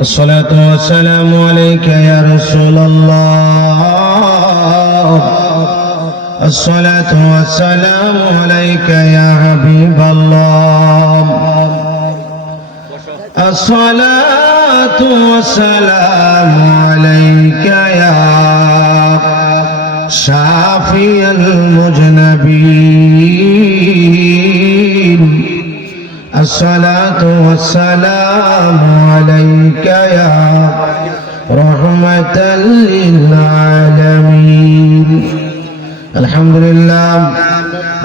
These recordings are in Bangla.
الصلاة والسلام عليك يا رسول الله. الصلاة والسلام عليك يا حبيب الله. الصلاة والسلام عليك يا شافي المذنبين. الصلاة والسلام عليك يا رحمة للعالمين. الحمد لله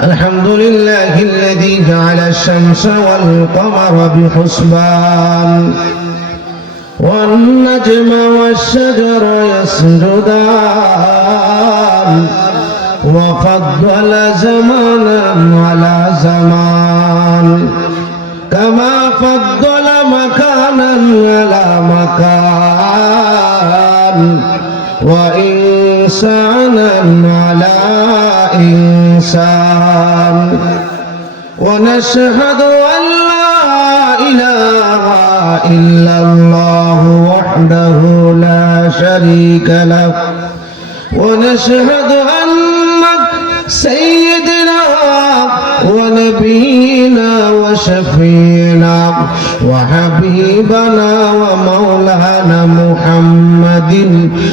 الحمد لله الذي جعل الشمس والقمر بحسبان والنجم والشجر يسجدان وفضل زمانا على زمان كما فضل مكانا على مكان وإنسانا على إنسان. ونشهد أن لا إله إلا الله وحده لا شريك له. ونشهد أن سيدنا ونبينا وشفينا وحبيبنا ومولانا محمد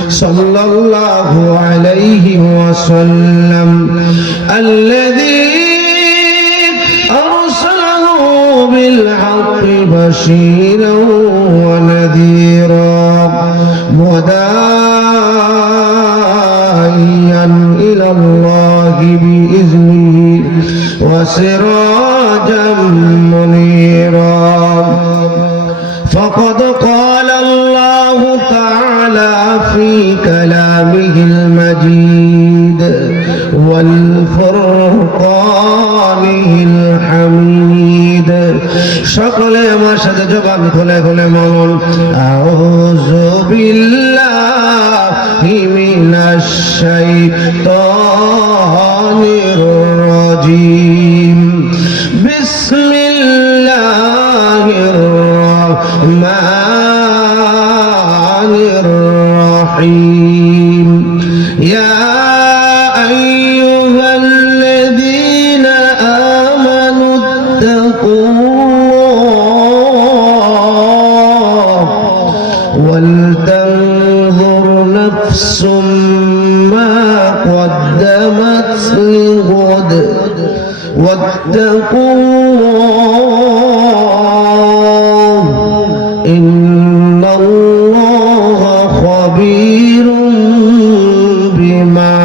صلى الله عليه وسلم الذي أرسله بالحق بشيرا ونذيرا وداعيا إلى الله بإذنه وسراجا منيرا. فقد قال الله تعالى في كلامه المجيد والفرقانه الحميد. সকলে আমার সাথে জবান খুলে খুলে বলুন আউযু বিল্লাহি মিনাশ শাইতানির রাজিম. বিসমিল্লাহির রহমানির রহিম. ইয়া আইয়ুহাল্লাযীনা আমানু ইত্তাকুল্লাহ ওয়ালতানজুর নাফসুম মা قدمت لغد واتقوا الله إن الله خبير بما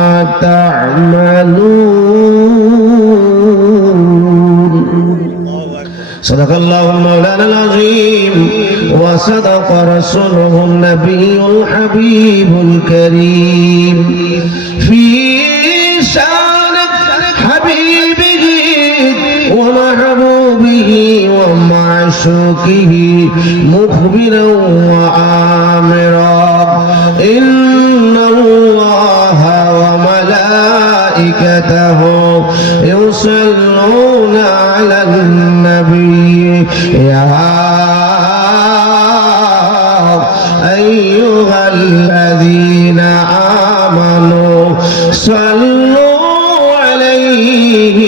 تعملون. صدق الله مولانا العظيم وصدق رسوله النبي الحبيب الكريم. في شان حبيبه ومحبوبه ومعشوقه مخبرا وآمرا إن الله وملائكته يصلون على النبي يا أيها الذين آمنوا صلوا عليه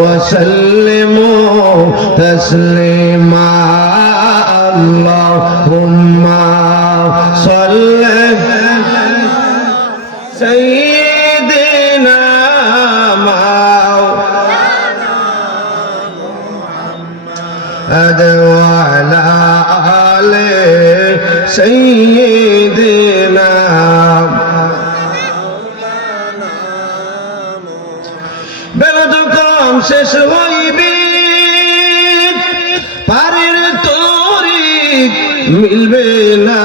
وسلموا تسليما. اللهم صل سيدنا محمد وعلى آل سيدنا. বেলা যখন শেষ হইবে পারের তরিক মিলবে না.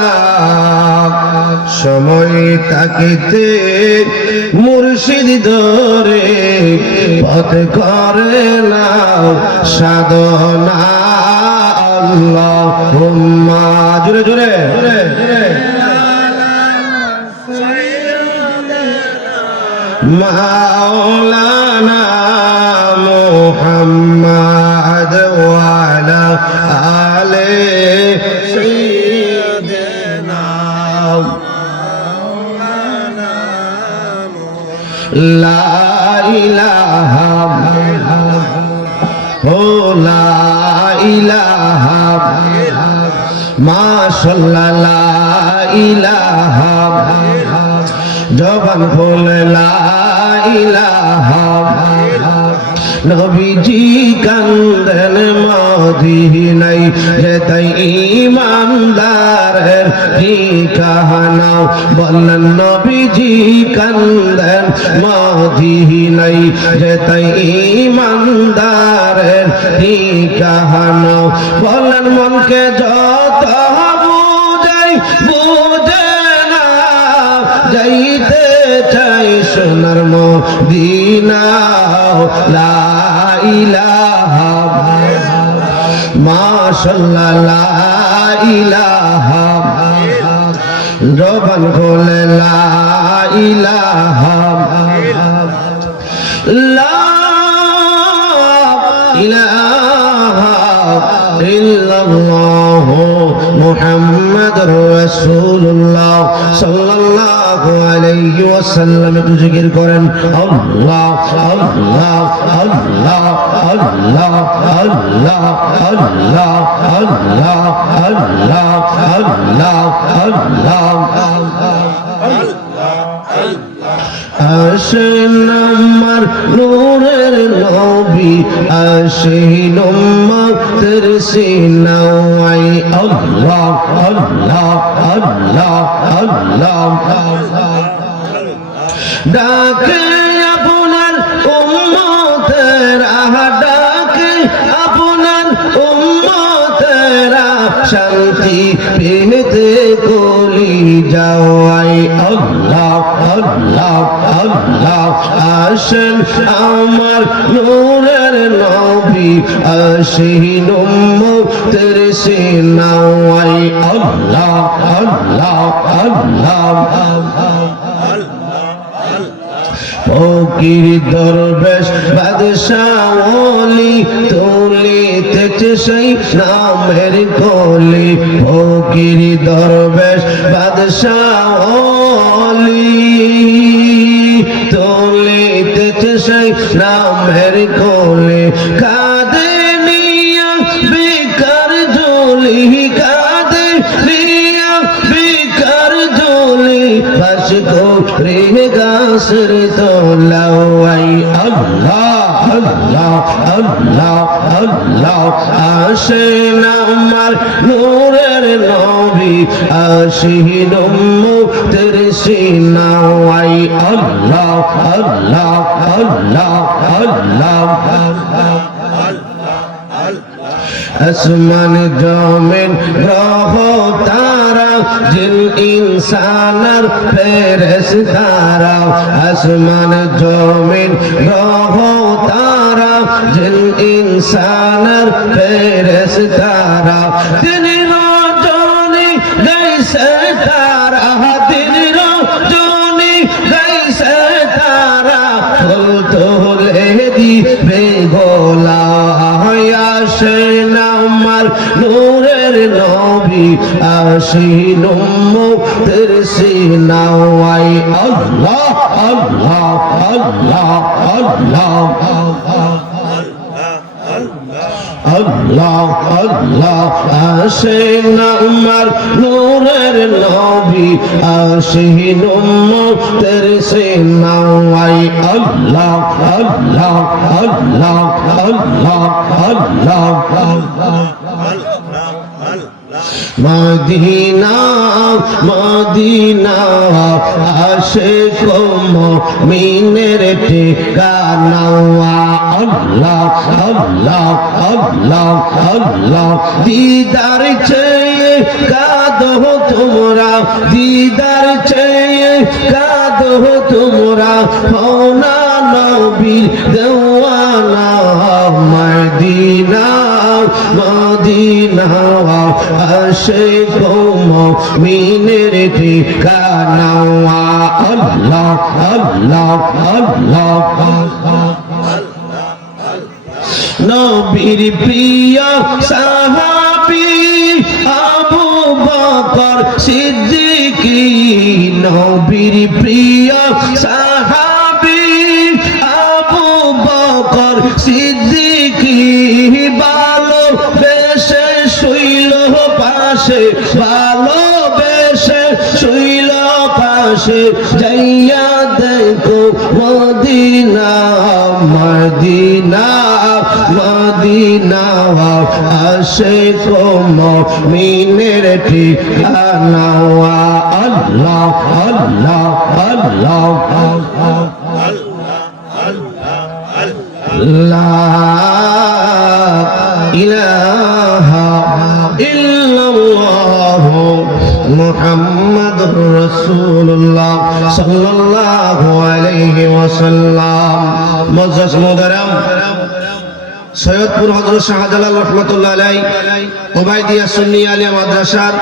সময় তাকিতে মুর্শিদ ধরে পথ করে না সাধনা. আল্লাহুম্মা জোরে জোরে মাওলানা মুহাম্মদ ওয়া আলা আলিহি লা ইলাহা ও লা ইলাহা মাশাআল্লাহ লা ইলাহা জবান খুলে লা ইলাহা নবীজি কান্দেন মদিনায় যেতাই ইমানদারের ঠিকানা বললেন নবীজি কান্দেন মদিনায় যেতাই ইমানদারের ঠিকানা বললেন মনকে যত বুঝাই বুঝে না যাইতে চাই সোনার মদিনা লা ইলাহা মাশাআল্লাহ লা ইলাহা জবান খুলে লা ইলাহা লা ইলাহা ইল্লাল্লাহ মুহাম্মাদুর রাসূলুল্লাহ সাল্লাল্লাহু আলাইহি ওয়াসাল্লাম একটু জিকির করেন আল্লাহ আল্লাহ আল্লাহ আল্লাহ আল্লাহ আল্লাহ আল্লাহ আল্লাহ আল্লাহ আল্লাহ আসেন আমার নূরের নবী আসেন উম্মতের সিনাওয়াই আল্লাহ আল্লাহ আল্লাহ আল্লাহ ডাকে আপনার উম্মতেরা ডাকে আপনার উম্মতেরা শান্তি পেতে কলি যাওয়াই আল্লাহ আল্লাহ আল্লাহ আসেন আমার নূরের নবী আসেন উম্মতের সিনাওয়াই আল্লাহ আল্লাহ আল্লাহ ফকির দরবেশ বাদশাহ ওলি তুলিতেছে সেই নামের কলি ফকির দরবেশ বাদশাহ ওলি তুলিতেছে সেই নামের কলি কাঁদে নিয়া বেকার ঝোলি কাঁদে নিয়া বেকার ঝোলি বাস করে গাছের তোলাওয়াই আল্লাহ আল্লাহ আল্লাহ আল্লাহ আসেন আমার নূরের নবী আসেন উম্মতের সিনাওয়াই আল্লাহ আল্লাহ আল্লাহ আল্লাহ আসমান জমিন গ্রহ তারা জিন ইনসানের ফেরেশতারা আসমান জমিন গ্রহ তারা জিন ইনসানের ফেরেশতারা তিনি রজনী গাইছে তারা তিনি রজনী গাইছে তারা ফুল তোলে দিবে গোলা আসেন আমার নূরের নবী আসেন উম্মতের সিনাওয়াই আল্লাহ আল্লাহ আল্লাহ আল্লাহ আল্লাহ আল্লাহ আসেন আমার নূরের নবী আসেন উম্মতের সিনাওয়াই আল্লাহ আল্লাহ আল্লাহ আল্লাহ আল্লাহ মদিনা মদিনা আশিক মুমিনের ঠিকানা আল্লাহ আল্লাহ আল্লাহ আল্লাহ দিদার চেয়ে কাঁদো তোমরা দিদার চেয়ে কাঁদো তোমরা হোনা নবীর দেওয়ানা মদিনা মদিনা আশিক মুমিনের ঠিকানা আল্লাহ আল্লাহ আল্লাহ নবীর প্রিয় সাহাবী আবু বকর সিদ্দিকী নবীর প্রিয় সাহাবী আসে ভালোবেসে শুইল পাশে যাইয়া দেখো মদিনা মদিনা মদিনা আসে মুমিনের ঠিকানা আল্লাহ আল্লাহ আল্লাহ লা ইলাহা ইল্লাল্লাহ মুহাম্মাদুর রাসূলুল্লাহ সাল্লাল্লাহু আলাইহি ওয়াসাল্লাম। মুআজ্জাজ মুহতারাম, সৈয়দপুর হযরত শাহজালাল রাহমাতুল্লাহ আলাইহি ওবাইদিয়া সুন্নি আলিয়া মাদ্রাসার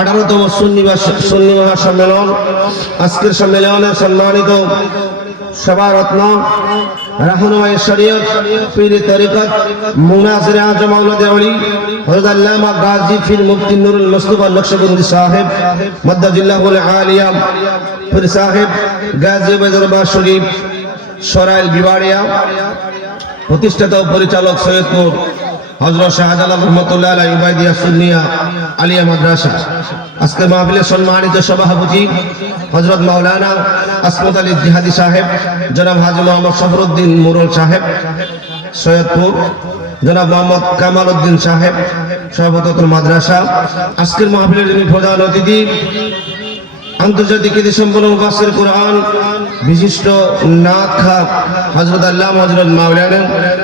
18তম সুন্নি মহাসম্মেলন। আজকের সম্মেলনে সম্মানিত সভারত্ন রাহনুমায়ে শরীয়ত পীর তরিকত মুনাজির আজম মাওলানা আলী হযরত আল্লামা গাজী ফির মুফতি নুরুল মুস্তাফা নকশবন্দি সাহেব মাদ্দাজিল্লাহুল আলিয়া পীর সাহেব গাজী দরবার শরীফ সরাইল বিবাড়িয়া প্রতিষ্ঠাতা ও পরিচালক সৈয়দপুর হযরত শাহজালাল রাহমাতুল্লাহ আলাইহি ওবাইদিয়া সুন্নিয়া আলিয়া মাদ্রাসা। আজকের মাহফিলের সম্মানিত সভাপতি হযরত মাওলানা আসমত আলী জিহাদি সাহেব, জনাব হাজী মোহাম্মদ সফরউদ্দিন মুরল সাহেব সৈয়দপুর, জনাব মোহাম্মদ কামাল উদ্দিন সাহেব সভাপতি মাদ্রাসা। আজকের মাহফিলের যিনি প্রধান অতিথি আন্তর্জাতিক খ্যাতি সম্পন্ন মুফাসসির কুরআন বিশিষ্ট নাখা হযরত আল্লামা হযরত মাওলানা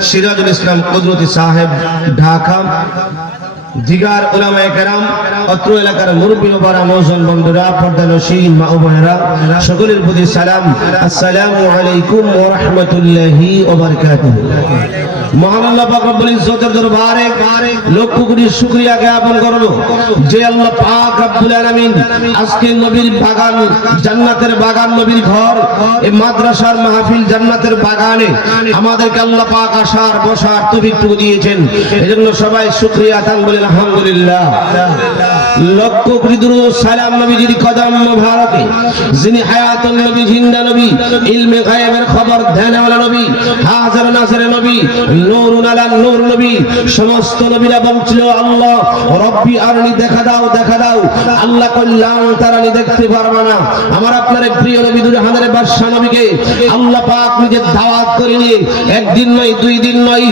সিরাজুল ইসলাম কুদরতি সাহেব ঢাকা, দিগার উলামায়ে কেরাম, অত্র এলাকার মুরব্বী ও বড় নওজোয়ান বন্ধুরা, পর্দানশীন মা ও বোনেরা, সকলের প্রতি সালাম। আসসালামু আলাইকুম ওয়া রাহমাতুল্লাহি ওয়া বারাকাতুহু। মহান আল্লাহ পাক রব্বুল ইজ্জতের দরবারে লক্ষ কোটি শুকরিয়া জ্ঞাপন করব যে আল্লাহ পাক রব্বুল আলামিন আজকে নবীর বাগান, জান্নাতের বাগান, নবীর ঘর, এই মাদ্রাসার মাহফিল জান্নাতের বাগানে আমাদেরকে আল্লাহ পাক আসার বসার তৌফিক দিয়েছেন। এজন্য সবাই শুকরিয়া আদান বলেন আলহামদুলিল্লাহ। লক্ষ কোটি দুরূদ সালাম নবীজির কদম মোবারকে, যিনি হায়াতুন নবী, জিন্দা নবী, ইলমে গায়েবের খবর ধ্যানওয়ালা নবী, হাজির নাজির নবী, নূরুন আলা নূর নবী। সমস্ত নবীরা বলছিল আল্লাহ রব্বি আরনি, দেখা দাও দেখা দাও। আল্লাহ কল্যাণ তারানি, দেখতে পারবা না। আমার আপনার প্রিয় নবী দুজাহানের বাদশা নবীকে আল্লাহ পাক নিজের দাওয়াত করে নিয়ে একদিন নয় দুই দিন নয়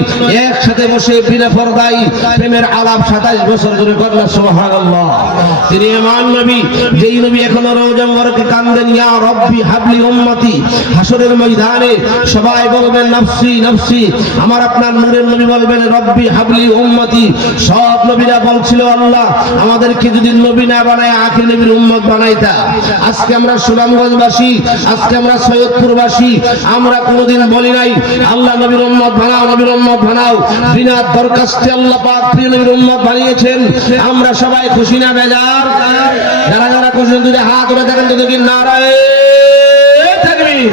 একসাথে বসে বিনা পর্দায় প্রেমের আলাপ 27 বছর ধরে করলেন। সুবহানাল্লাহ। তিনি এমন নবী, যেই নবী এখনো রওজা মুবারকে কান্দেন, ইয়া রব্বি হাবলি উম্মতি। হাসরের ময়দানে সবাই বলবেন নফসি নফসি। আমার আপনার নূরের নবী বলবেন রব্বি হাবলি উম্মতি। সব নবীরা বলছিল আল্লাহ আমাদেরকে যদি নবী না বানায় আখির নবীর উম্মত বানাইতা। আজকে আমরা সুনামগঞ্জবাসী, আজকে আমরা সৈয়দপুরবাসী, আমরা কোনোদিন বলি নাই আল্লাহ নবীর উম্মত বানাও, নবীর উম্মত বানাও। বিনা দরখাস্তে আল্লাহ পাক প্রিয় নবীর উম্মত বানিয়েছেন। আমরা সবাই খুশি না বেজার? যারা যারা খুশি যদি হাত উঠে দেখেন তো দেখি নারায়ে তাকবীর।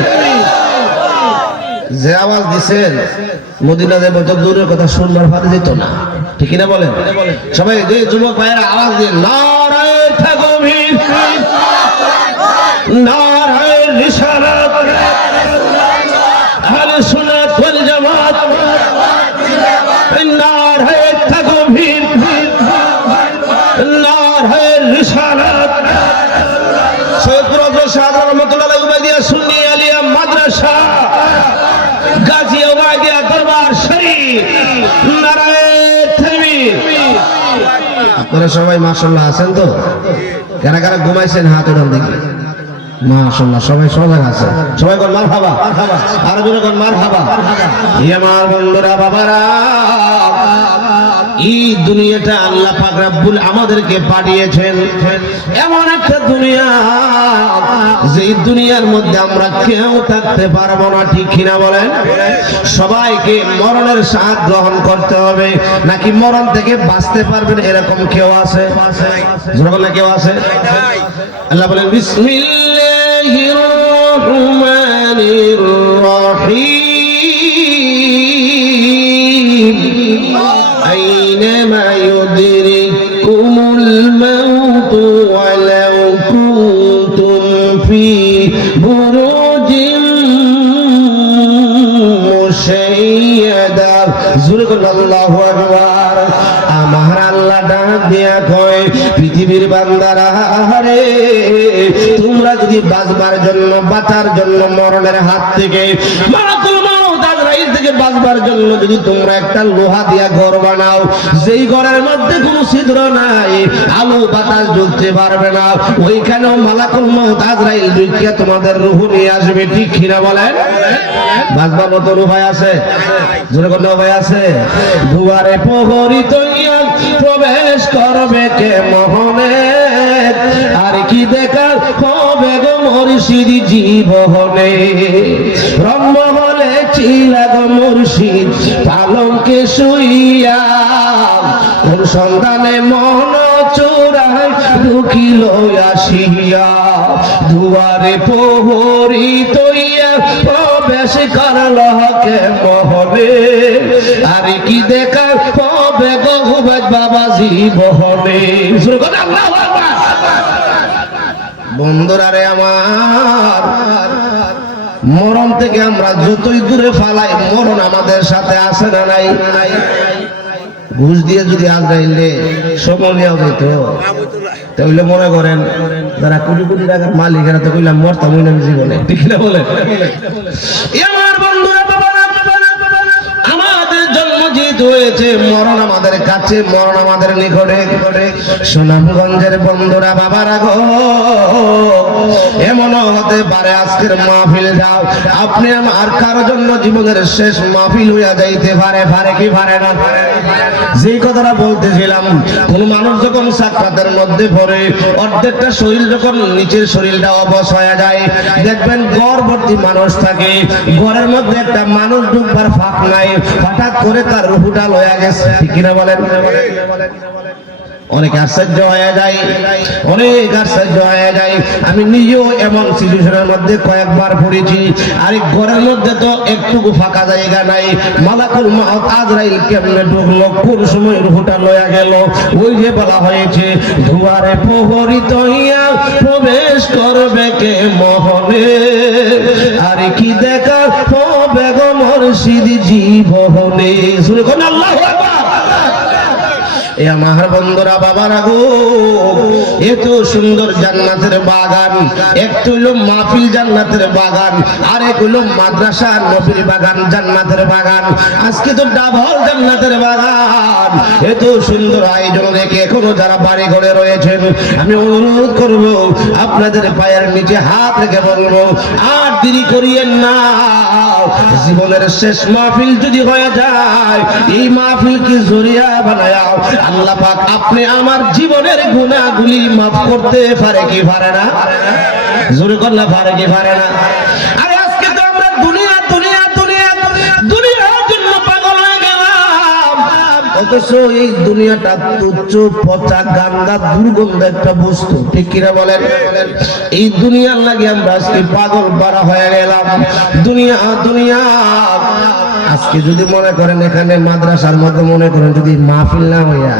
যে আওয়াজ দিছেন মদিনা যাবে তো দূরের কথা শুনবার পারে যেত না, ঠিক না বলেন? সবাই যে যুবক ভাইয়েরা আওয়াজ দিয়ে নারায়ে তাকবীর, নারায়ে রিসালাত, আহলে সুন্নাত ওয়াল জামাত, নারায়ে তাকবীর, নারায়ে রিসালাত। সৈয়দপুর হযরত শাহজালাল রাহমাতুল্লাহ আলাইহি ওবাইদিয়া সুন্নি আলিয়া মাদ্রাসা, গাজী ওবাইদিয়া দরবার শরীফ, নারায়ে তাকবীর। আপনারা সবাই মাশাআল্লাহ আছেন তো? কারা কারা ঘুমাইছেন হাত উঠান দেখি। মাশাআল্লাহ সবাই সজাগ আছে। সবাই কোন মারহাবা, আর জোরে কোন মারহাবা। আমার বন্ধুরা বাবারা, এই দুনিয়াটা আল্লাহ পাক রব্বুল আমাদেরকে পাঠিয়েছেন এমন একটা দুনিয়া, যে দুনিয়ার মধ্যে আমরা কেউ থাকতে পারবো না, ঠিক কিনা বলেন? সবাইকে মরণের স্বাদ গ্রহণ করতে হবে, নাকি মরণ থেকে বাঁচতে পারবেন এরকম কেউ আছে? জোরে কেউ আছে? আল্লাহ বলেন বিসমিল্লাহির রহমানির রহিম, আইনামা ইউদরিকুমুল মাউতু ওয়ালাউ কুনতুম ফি বুরুজিন মুশাইয়াদা। জোরে বলুন আল্লাহু আকবার। আমার আল্লাহ ডাক দিয়া কয় পৃথিবীর বান্দারা রে তোমরা যদি বাঁচবার জন্য বাঁচার জন্য মরণের হাত থেকে মালাকুল মউত আজরাইল থেকে বাঁচবার জন্য যদি তোমরা একটা লোহা দিয়া ঘর বানাও যেই ঘরের মধ্যে কোনো ছিদ্র নাই আলো বাতাস ঢুকতে পারবে না ওইখানেও মালাকুল মউত আজরাইল ঢুকিয়া তোমাদের রূহ নিয়ে আসবে ঠিক কিনা বলেন বাঁচবার মতো উপায় আছে জোরে কোনো উপায় আছে দুয়ারে প্রহরী তৈয়া প্রবেশ করবে কে মোহনে আর কি দেখা হবে গো মুর্শিদ জীবনে ব্রহ্মহলে ছিলা গো মুর্শিদ পালঙ্কে শুইয়া কোন সন্তানে মন চোরায় ঢুকিল আসিয়া দুয়ারে প্রহরী তৈয়া প্রবেশ করল কে মোহনে আর কি দেখা হবে গো বাবা জীবনে বন্ধুরা রে আমার মরণ থেকে আমরা যতই দূরে ফালাই মরণ আমাদের সাথে আসে না নাই ঘুষ দিয়ে যদি আজরাইলে সময় নেওয়া হইতো তাহলে মনে করেন যারা কোটি কোটি টাকার মালিকেরা তো কইলাম মরতাম ওই নামে জীবনে ঠিক না বলে আমার বন্ধুরা আমাদের জন্ম যেহেতু হয়েছে মরণ আমাদের কাছে মরণ আমাদের নিকটে সুনামগঞ্জের বন্ধুরা বাবারা গো এমন হতে পারে আজকের মাহফিল যাও আপনি আমার কারোর জন্য জীবনের শেষ মাহফিল হইয়া যাইতে পারে কি পারে না যেই কথাটা বলতেছিলাম কোন মানুষ যখন সাকরাতের মধ্যে পড়ে অর্ধেকটা শরীর যখন নিচের শরীরটা অবশ হয়ে যায় দেখবেন ঘর ভর্তি মানুষ থাকে ঘরের মধ্যে একটা মানুষ ঢুকবার ফাঁক নাই হঠাৎ করে তার রুহুটা লয়া গেছে ঠিক কিনা বলেন অনেক আশ্চর্য হয়ে যায় আমি নিজেও এমন সিচুয়েশনের মধ্যে কয়েকবার পড়েছি আর ঘরের মধ্যে তো একটুকু ফাঁকা জায়গা নাই মালাকুল মউত আজরাইল কেমনে ঢুকলো কোন সময় রূহটা লয়া গেল ওই যে বলা হয়েছে দুয়ারে প্রহরী তৈয়া প্রবেশ করবে কে মোহনে আর কি দেখা হবে গো মুর্শিদ জীবনে শুনে কোন আল্লাহু আকবার এ আমার বন্ধুরা বাবারা গো এত সুন্দর জান্নাতের বাগান একটু হলো মাহফিল জান্নাতের বাগান আর এক হলো মাদ্রাসা নবীর বাগান জান্নাতের বাগান আজকে তো ডাবল জান্নাতের বাগান এত সুন্দর আয়োজন রেখে এখনো যারা বাড়ি ঘরে রয়েছেন আমি অনুরোধ করব আপনাদের পায়ের নিচে হাত রেখে বলবো আর দেরি করিয়েন না জীবনের শেষ মাহফিল যদি হয়ে যায় এই মাহফিলকে জরিয়া বানায়া আল্লাহ পাক আপনি আমার জীবনের গুনাহগুলি maaf করতে পারে কি পারে না জোরে করলে পারে কি পারে না আরে আজকে তো আমরা দুনিয়ার জন্য পাগল হয়ে গেলাম অথচ এই দুনিয়াটা তুচ্ছ পচা গান্দা দুর্গন্ধ একটা বস্তু ঠিক কিনা বলেন এই দুনিয়ার লাগি আমরা আজকে পাগল পারা হয়ে গেলাম দুনিয়া আজকে যদি মনে করেন এখানে মাদ্রাসার মধ্যে মনে করেন যদি মাহফিল না হইয়া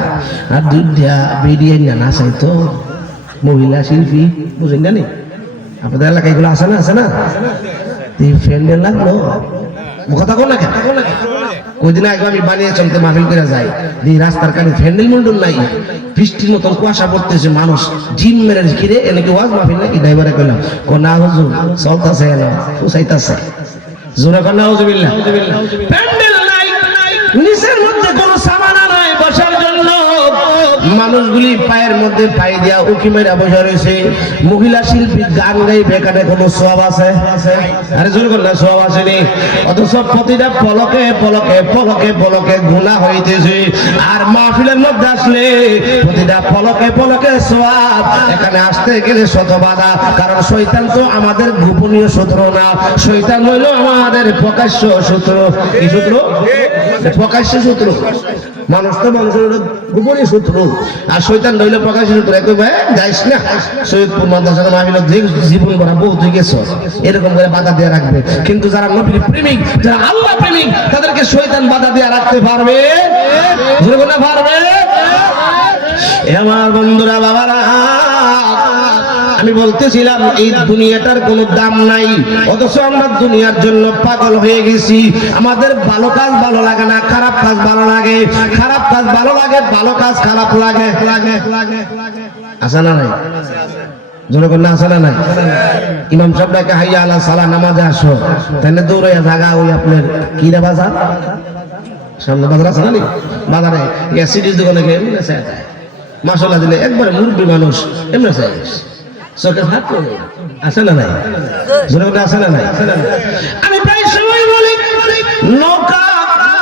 আর দুইটা বেরিয়ে না চাইতো মহিলা শিল্পী বুঝেন জানি আপনাদের এলাকায় এগুলো আছে না ফ্রেন্ডের লাগলো কথা কোন না কয়দিন আগে আমি বানিয়ে চলতে মাহফিল করে যাই এই রাস্তার কানে ফ্যান্ডেল মন্ডল নাই বৃষ্টির মতন কুয়াশা পড়তেছে মানুষ জিম মেরে ঘিরে এনেকে ওয়াজ মাহফিল নাকি ড্রাইভারে কইলাম কোন হুজুর চলতেছে না ফুসাইতাছে জোরে কোন নাউজুবিল্লাহ প্যান্ডেল নাই নিচের মধ্যে কোনো সামান নাই বসার জন্য মানুষগুলি পায়ের মধ্যে পাই দিয়া উকি মেরা বসে রয়েছে মহিলা শিল্পী গান গাইবে এখানে কোনো সওয়াব আছে আরে জোরে কোন না সওয়াব আসেনি অথচ প্রতিটা পলকে গুনাহ হইতেছে আর মাহফিলের মধ্যে আসলে প্রতিটা পলকে সওয়াব এখানে আসতে গেলে শত বাধা কারণ শয়তান তো আমাদের গোপনীয় শত্রু না শয়তান হইলো আমাদের প্রকাশ্য শত্রু কি শত্রু প্রকাশ্য শত্রু মানুষ তো মানুষের গোপনীয় শত্রু আর শয়তান রইল প্রকাশ্য শত্রু একদম যাইস না সৈয়দপুর মাদ্রাসা মাহফিল জীবন ভরা বহুত হয়ে গেছে এরকম করে বাধা দিয়ে রাখবে কিন্তু যারা নবীর প্রেমিক যারা আল্লাহ প্রেমিক তাদেরকে শয়তান বাধা দিয়ে রাখতে পারবে আমার বন্ধুরা বাবারা আমি বলতেছিলাম এই দুনিয়াটার কোনো দাম নাই, অথচ আমরা দুনিয়ার জন্য পাগল হয়ে গেছি। আমাদের ভালো কাজ ভালো লাগে না, খারাপ কাজ ভালো লাগে, খারাপ কাজ ভালো লাগে, ভালো কাজ খারাপ লাগে। আছে না নাই? জোরে বললে আছে না নাই? ইমাম সাহেব ডাকে হাইয়া আলা সালাহ, নামাজে আসো, তাহলে দৌড়াইয়া জায়গা ওই আপনার কি রে বাজার, সামনে বাজার আছে না? বাজারে সিরিজ দোকানে গিয়ে মশলা দিলে একবারে মুরব্বী মানুষ এমনি চোখের ভাত আছে না নাই? জোরে বললে আছে না নাই? আমি প্রায় সময় বলি নৌকা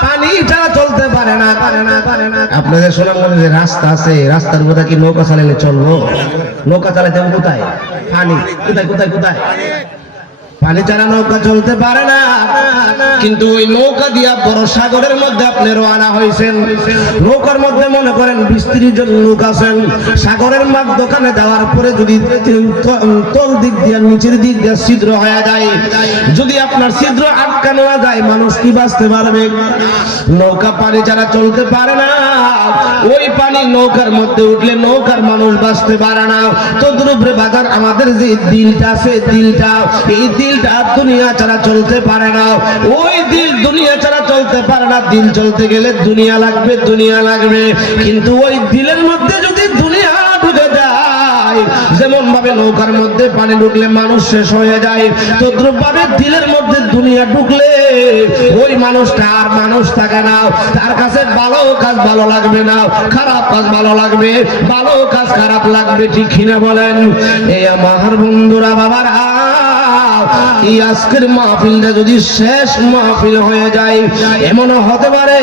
পানি ছাড়া চলতে পারে না। আপনাদের সুনামগঞ্জে যে রাস্তা আছে, রাস্তার উপরে কি নৌকা চালালে চলবো? নৌকা চালাতে হবে কোথায়? পানি কোথায় কোথায় কোথায়? পানি ছাড়া নৌকা চলতে পারে না। কিন্তু ওই নৌকা দিয়া বড় সাগরের মধ্যে আপনি রওনা হয়েছেন। নৌকার মধ্যে মনে করেন 20-30 জন লোক আছেন। সাগরের দোকানে যাওয়ার পরে যদি তল দিক দিয়ে নিচের দিক দিয়ে ছিদ্র হয়ে যায়, যদি আপনার ছিদ্র আটকানো না যায়, মানুষ কি বাঁচতে পারবে? নৌকা পানি ছাড়া চলতে পারে না। ওই পানি নৌকার মধ্যে উঠলে নৌকার মানুষ বাঁচতে পারে না। তদ্রূপে বাজার আমাদের যে দিলটা আছে, দিলটা, এই দিলটা দুনিয়া ছাড়া চলতে পারে না। ওই দিল দুনিয়া ছাড়া চলতে পারে না। দিল চলতে গেলে দুনিয়া লাগবে, দুনিয়া লাগবে। কিন্তু ওই দিলের মধ্যে যদি দুনিয়া ঢুকে যায়, যেমন ভাবে নৌকার মধ্যে পানি ঢুকলে মানুষ শেষ হয়ে যায়, তদ্রূপ ভাবে দিলের মধ্যে দুনিয়া ঢুকলে ওই মানুষটা আর মানুষ থাকে না। তার কাছে ভালো কাজ ভালো লাগবে না, খারাপ কাজ ভালো লাগবে, ভালো কাজ খারাপ লাগবে। ঠিক কিনা বলেন? এই আমার বন্ধুরা, বাবারা, এই আজকের মাহফিলটা যদি শেষ মাহফিল হয়ে যায়, এমনও হতে পারে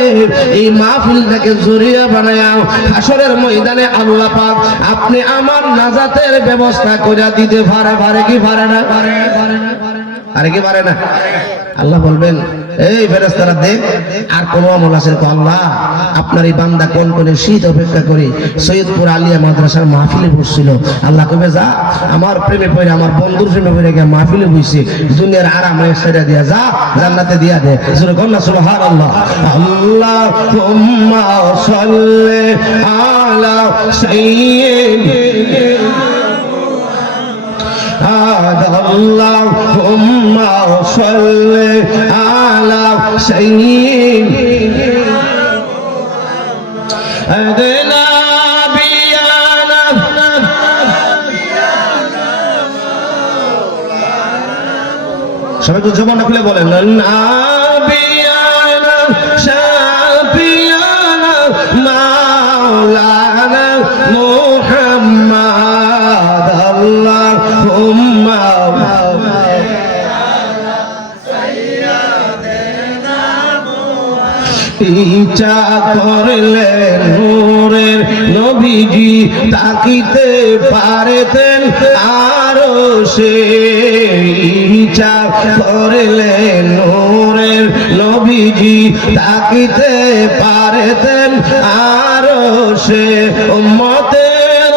এই মাহফিলটাকে জরিয়া বানায়া হাসরের ময়দানে আল্লাহ পাক আপনি আমার নাজাতের ব্যবস্থা করে দিতে পারে কি পারে না? আরে কি পারে না? আল্লাহ বলবেন, এই ফেরেশতারা দেখ আর কোন আমল আছে? আল্লাহ আপনার এই বান্দা কোন কোন শীত অপেক্ষা করে সৈয়দপুর আলিয়া মাদ্রাসার মাহফিলে বসছিল। আল্লাহ কবে যা আমার প্রেমে পড়ে, আমার বন্ধুর প্রেমে পড়ে গিয়ে মাহফিলে বসে দুনিয়ার আরাম ছেড়ে দিয়া যা, জান্নাতে দিয়া দে। সুবহানাল্লাহ, সুবহানাল্লাহ। আল্লাহুম্মা সাল্লি আলা সাইয়্যিদিনা আল্লাহুম্মা সাল্লি আলা সাইয়্যিদিনা বিয়ানা। সবাই তো জবানটা খুলে বলেন, নাবিয়ানা শাফিয়ানা মাওলানা মুহাম্মদ। আল্লাহুম্মা ইচ্ছা করলে নূরের নবীজি তাকিতে পারতেন আরো সে। ইচ্ছা করলে নূরের নবীজি তাকিতে পারতেন আরো সে। উম্মতের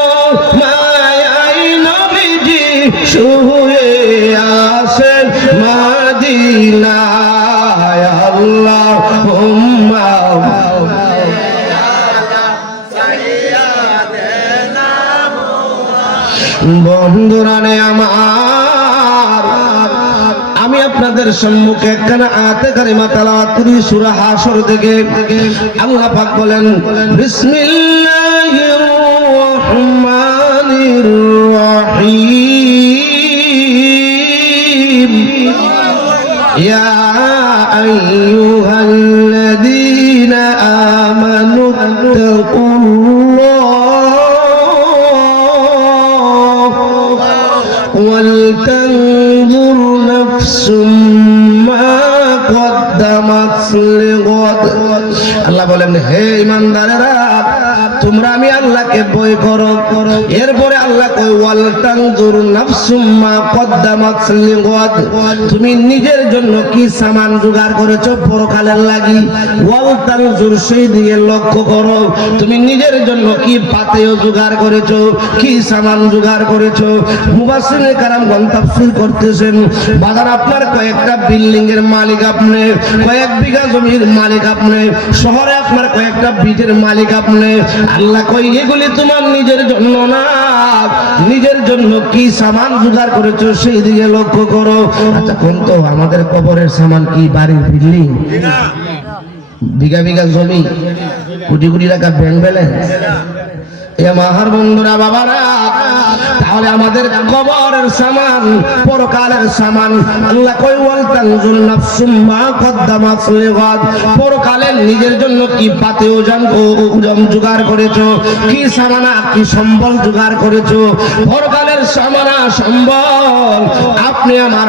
মায়াই নবীজি শুয়ে আছেন মদিনায়। আল্লাহুম্মা বন্ধুরানে আমার, আমি আপনাদের সম্মুখে একখানা আয়াতে কারিমা তেলাওয়াত করি সূরা হাশর থেকে। আল্লাহ পাক বলেন, বিসমিল্লাহির রহমানির রহিম। ইয়া আইয়ুহাল্লাযীনা আমানু ولتنظر نفس ما قدمت لغد। আল্লাহ বলেন, হে ঈমানদারেরা, তোমরা আমি আল্লাহকে ভয় করো। এরপরে আল্লাহ কয়, ওয়ালতানজুর নাফসুম মা কদ্দামাত লিগাদ। তুমি নিজের জন্য কি সামান জোগাড় করেছো পরকালের লাগি। ওয়ালতানজুর, সেই দিকে লক্ষ্য করো, তুমি নিজের জন্য কি পাতেও জোগাড় করেছো, কি সামান জোগাড় করেছো। মুফাসসিরিনে কারামগণ তাফসীর করতেছেন, বাজার আপনার কয়েকটা বিল্ডিং এর মালিক আপনি, কয়েক বিঘা জমির মালিক আপনি, শহরে আপনার কয়েকটা ভিটের মালিক আপনি। আল্লাহ কই, এগুলি তোমার নিজের জন্য না, নিজের জন্য কি সামান জোগাড় করেছো সেই দিকে লক্ষ্য করো। আচ্ছা কোন তো আমাদের কবরের সামান কি বাড়ির বিল্ডিং, বিঘা বিঘা জমি, কোটি কোটি টাকা ব্যাংক ব্যালেন্স? মাহার বন্ধুরা বাবারা, তাহলে আমাদের কবরের সামান পরকালের সামান। আল্লাহ কই ওয়াল তানজুর নাফসুম মা কদ্দামাত লিগাদ, পরকালের নিজের জন্য কি পাতে ওজন জোগাড় করেছো, কি সামানা কি সম্বল জোগাড় করেছো। পরকালের সামানা সম্বল আপনি আমার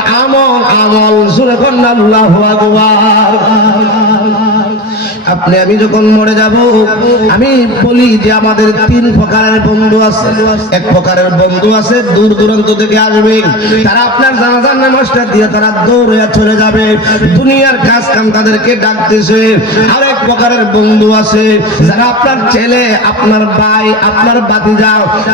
আমল জোরে কন্না আল্লাহু আকবার। আপনি আমি যখন মরে যাব, আমি বলি যে আমাদের তিন প্রকারের বন্ধু আছে। এক প্রকারের বন্ধু আছে দূর দূরান্ত থেকে আসবে, তারা আপনার জানাজার নামাজটা দিয়ে তারা দৌড়ে চলে যাবে, দুনিয়ার কাজ কাম তাদেরকে ডাকতেছে। আরেক প্রকারের বন্ধু আছে যারা আপনার ছেলে, আপনার ভাই, আপনার ভাতিজা,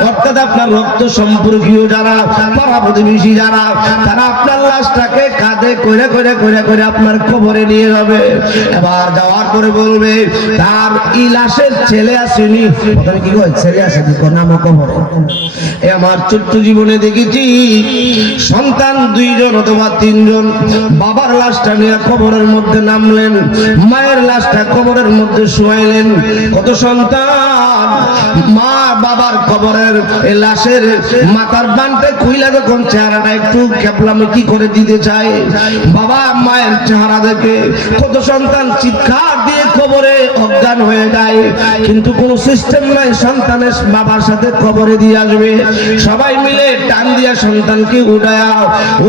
অর্থাৎ আপনার রক্ত সম্পর্কীয় যারা, পাড়া প্রতিবেশী যারা, তারা আপনার লাশটাকে কাঁধে করে করে করে করে আপনার কবরে নিয়ে যাবে। এবার যাওয়ার পরে বলবে তার ই লাশের ছেলে আসেনি, কি কয় ছেলে আসেনি নাম কবরে। আমার ছোট্ট জীবনে দেখেছি সন্তান দুইজন অথবা তিনজন বাবার লাশটা নিয়ে কবরের মধ্যে নামলেন, মায়ের লাশটা কবরের মধ্যে শুয়াইলেন। কত সন্তান মা বাবার কবরের লাশের মাথার বানতে খুইলা যখন চেহারাটা একটু ক্যাপলামি করে দিতে চায়, বাবা মায়ের চেহারা দেখে কত সন্তান চিৎকার দিয়ে কবরে অজ্ঞান হয়ে যায়। কিন্তু কোন সিস্টেম নাই সন্তানের বাবার সাথে কবরে দিয়ে আসবে। সবাই মিলে টান দিয়া সন্তানকে উঠায়া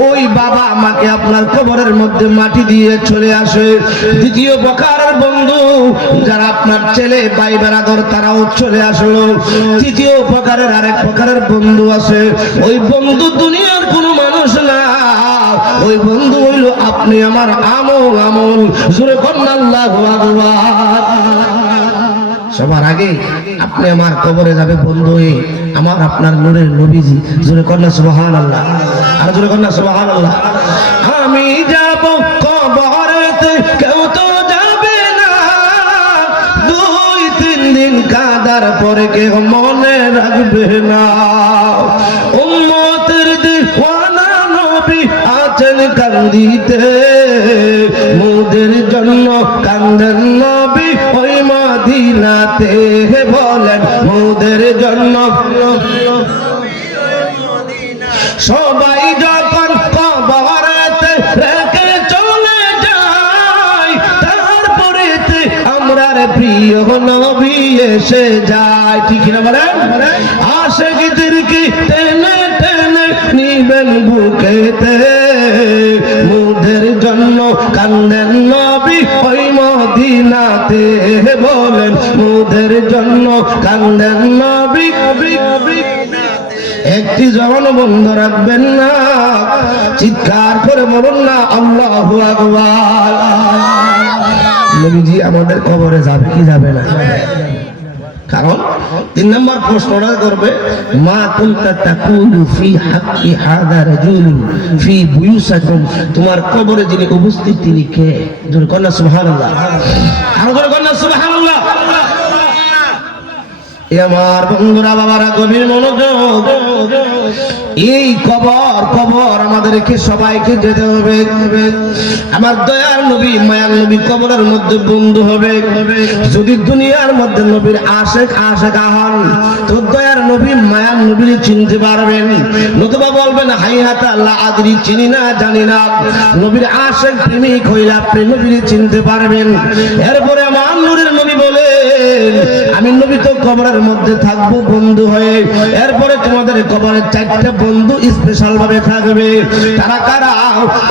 ওই বাবা আমাকে আপনার কবরের মধ্যে মাটি দিয়ে চলে আসে। দ্বিতীয় প্রকারের বন্ধু যারা আপনার ছেলে ভাই বেরাদর, তারাও চলে আসলো। তৃতীয় প্রকারের আরেক প্রকারের বন্ধু আছে, ওই বন্ধু দুনিয়ার কোনো মানুষ না, ওই বন্ধু হইল আপনি আমার আমল জোরে কন্না আল্লাহু আকবার। সবার আগে আপনি আমার কবরে যাবে বন্ধু হয়ে, আমার আপনার নূরের নবীজি, জোরে কন্না সুবহানাল্লাহ, আর জোরে কন্না সুবহানাল্লাহ। আমি যাব কবরেতে কেউ তো যাবে না, 2-3 দিন কাঁদার পরে কেউ মনে রাখবে না। উম্মতের দিওয়ানা নবী আছেন কান্দিতে, মোদের জন্য কান্দেন নবী ওই মদিনাতে। বলেন মোদের জন্য সবাই যখন কবরেতে রেখে চলে যায়, তারপরে আমরা প্রিয় নবী এসে যায়। ঠিক না বলেন? আশিকদেরকে টেনে টেনে নিবেন বুকেতে, মোদের জন্য কান্দেন নবী ওই মদিনাতে। বলেন মোদের জন্য কান্দেন নবী। একটি জবান বন্ধ রাখবেন না, চিৎকার করে বলুন না আল্লাহু আকবার। নবীজি আমাদের কবরে যাবে কি যাবে না? কারণ 3 নম্বর প্রশ্নটা করবে মা কুনতা তাকুলু ফি হাক্কি হাদা রাজুল ফি বুয়ুসাকুম, তোমার কবরে যিনি উপস্থিত তিনি কে? জোরে কন্না সুবহানাল্লাহ, আর জোরে কন্না সুবহানাল্লাহ। আমার বন্ধুরা বাবারা গভীর মনোযোগ, এই কবর আমাদেরকে সবাইকে যেতে হবে। আমার দয়ার নবী মায়ার নবী কবরের মধ্যে বন্ধু হবে। যদি দুনিয়ার মধ্যে নবীর আশেক হন তো দয়ার নবী মায়ার নবীর চিনতে পারবেন, নতুবা বলবেন হাইহাতা আল্লাহ আদরি, চিনি না জানি না। নবীর আশেক প্রেমিক হইলে আপনি নবীর চিনতে পারবেন। এরপরে আমার নূরের নবী বলেন আমি নবী তো কবরের মধ্যে থাকবো বন্ধু হয়ে। এরপরে তোমাদের কবরের 4টা বন্ধু স্পেশাল ভাবে থাকবে। তারা কারা?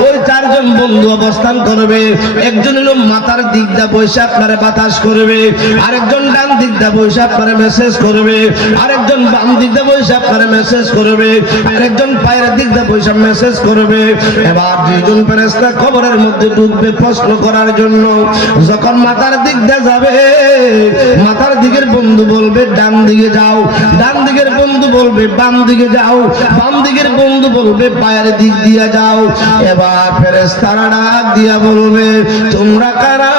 ওই 4 জন বন্ধু অবস্থান করবে। একজন হলো মাথার দিক দা বসে আপনারে বাতাস করবে, আরেকজন ডান দিক দা বসে আপনারে মেসেজ করবে, আরেকজন বাম দিক দা বসে আপনারে মেসেজ করবে, আরেকজন পায়ের দিক দা বসে মেসেজ করবে। এবার 2 জন ফেরেশতা কবরের মধ্যে ঢুকবে প্রশ্ন করার জন্য। যখন মাথার দিক দা যাবে, মাথার দিকের বন্ধু বলবে ডান দিকে যাও, ডান দিকের বন্ধু বলবে বাম দিকে যাও, বাম দিকের বন্ধু বলবে পায়ের দিক দিয়া যাও। এবার ফেরেশতারা ডাক দিয়া বলবে তোমরা কারা?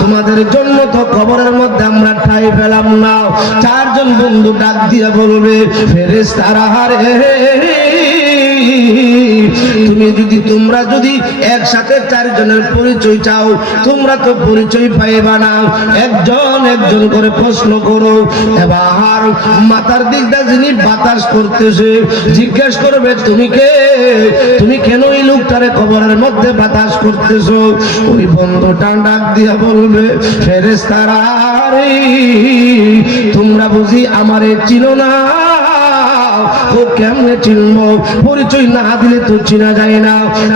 তোমাদের জন্য তো কবরের মধ্যে আমরা ঠাঁই পেলাম না। চারজন বন্ধু ডাক দিয়া বলবে ফেরেশতারা রে, তোমরা যদি একসাথে চারজনের পরিচয় চাও তোমরা তো পরিচয় পাইবা না, একজন একজন করে প্রশ্ন করো। এবার মাথার দিকটা যিনি বাতাস করতেছে জিজ্ঞেস করবে তুমি কে? তুমি কেন এই লোকটারে কবরের মধ্যে বাতাস করতেছো? ওই বন্ধুটা ডাক দিয়া বলবে ফেরেশতারা রে, তোমরা বুঝি আমারে চিনো না? ও কেমনে চিনবো? পরিচয় না দিলে তো চিনা যায় না।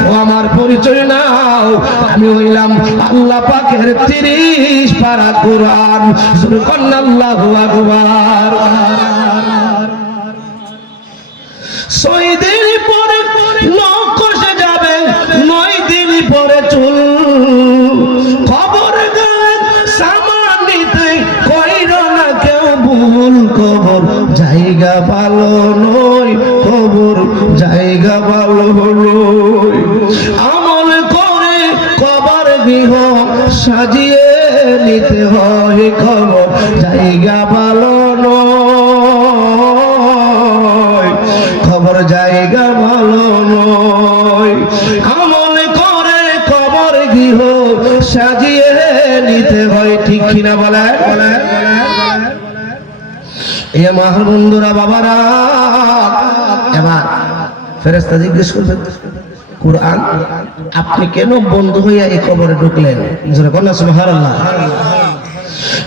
ও আমার পরিচয় নাও, আমি হইলাম আল্লাহ পাকের 30 পারা কোরআন। সুবহানাল্লাহু আকবার। 6 দিন পরে নখ কষে যাবে, 9 দিন পরে চুল। খবর গেলে সামান নিতে কইর না কেউ ভুল। কবর জায়গা ভালো নয়, কবর জায়গা ভালো নয়। আমল করে কবর গৃহ সাজিয়ে নিতে হয়, কবর জায়গা ভালো নয়, কবর জায়গা ভালো নয়। আমল করে কবর গৃহ সাজিয়ে নিতে হয়, ঠিক কিনা বলেন? এ আমার বন্ধুরা বাবারা, এবার ফেরেশতা জিজ্ঞেস করবে কুরআন আপনি কেন বন্ধু হইয়া এই কবরে ঢুকলেন? জোরে বলেন সুবহানাল্লাহ।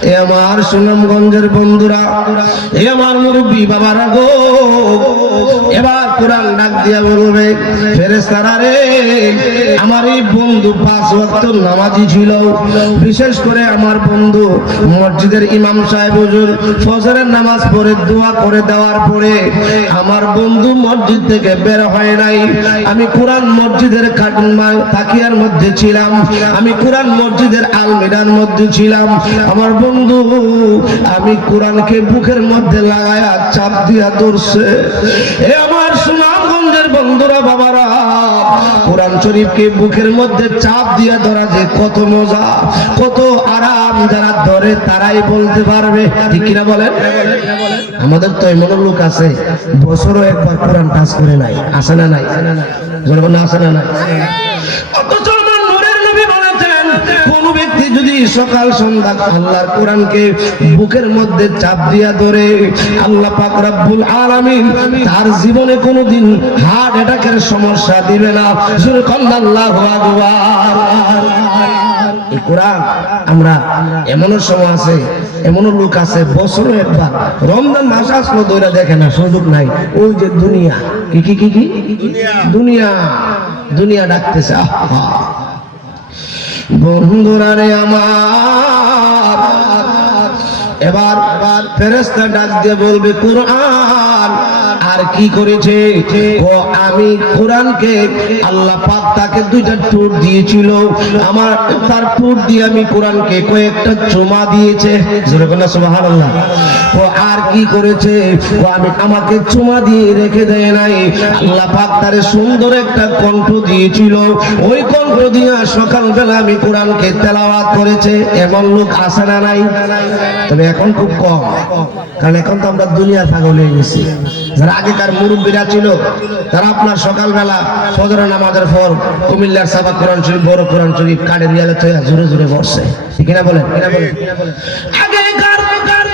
এ আমার সুনামগঞ্জের বন্ধুরা, এ আমার মুরব্বী বাবারা গো, এবার কোরআন ডাক দিয়া বলবে ফেরেশতারা রে, আমার এই বন্ধু 5 ওয়াক্ত নামাজি ছিল। বিশেষ করে আমার বন্ধু মসজিদের ইমাম সাহেব হুজুর ফজরের নামাজ পড়ে দোয়া করে দেওয়ার পরে আমার বন্ধু মসজিদ থেকে বের হয় নাই। আমি কোরআন মসজিদের তাকিয়ার মধ্যে ছিলাম, আমি কোরআন মসজিদের আলমিরার মধ্যে ছিলাম। আমার বন্ধু আমি কোরআনকে বুকের মধ্যে লাগায়া চাপ দিয়া ধরছে। এ আমার সুনামগঞ্জের বন্ধুরা বাবারা, কোরআন শরীফকে বুকের মধ্যে চাপ দিয়া ধরা যে কত মজা, কত আরাম, যারা ধরে তারাই বলতে পারবে, ঠিক কিনা বলেন? আমাদের তো এমন লোক আছে বছরও একবার কোরআন টাচ করে নাই, আসে না নাই? জনগণ আসে না নাই? অথচ আমার নূরের নবী বলেছেন কোন ব্যক্তি যদি সকাল সন্ধ্যা আল্লাহর কোরআনকে বুকের মধ্যে চাপ দিয়া ধরে আল্লাহ পাক রব্বুল আলামিন তার জীবনে কোনোদিন হার্ট অ্যাটাকের সমস্যা দিবে না। সুবহানাল্লাহু আকবার। এই কোরআন আমরা এমনও সময় আছে, এমনও লোক আছে বছরে একবার রমজান মাস আসলো দইরা দেখে না, সুযোগ নাই। ওই যে দুনিয়া, কি কি কি কি দুনিয়া, দুনিয়া ডাকতেছে। বন্ধুরা রে আমার, এবার ফেরেশতা ডাক দিয়ে বলবে কোরআন আর কি করেছে? ও আমি কোরআনকে আল্লাহ পাক তাকে 2টা টুট দিয়েছিল, আমার তার টুট দিয়ে আমি কোরআনকে কয়েকটা চুমা দিয়েছে। জোরে বলেন সুবহানাল্লাহ। ও আর কি করেছে? ও আমি আমাকে চুমা দিয়ে রেখে দেয় নাই, আল্লাহ পাক তারে সুন্দর একটা কণ্ঠ দিয়েছিল, ওই কণ্ঠ দিয়ে সকালবেলা আমি কোরআনকে তেলাওয়াত করেছে। এমন লোক আছে না নাই? তবে এখন খুব কম, কারণ এখন তো আমরা দুনিয়ার পাগল হয়ে গেছি। যারা আগেকার মুরব্বীরা ছিল তারা আপনার সকালবেলা ফজরের নামাজের পর কুমিল্লার সাবা কোরআন শরীফ, বড় কোরআন শরীফ কাঠের রিয়ালে থইয়া জোরে জোরে বসছে, ঠিক না বলেন? আগেকার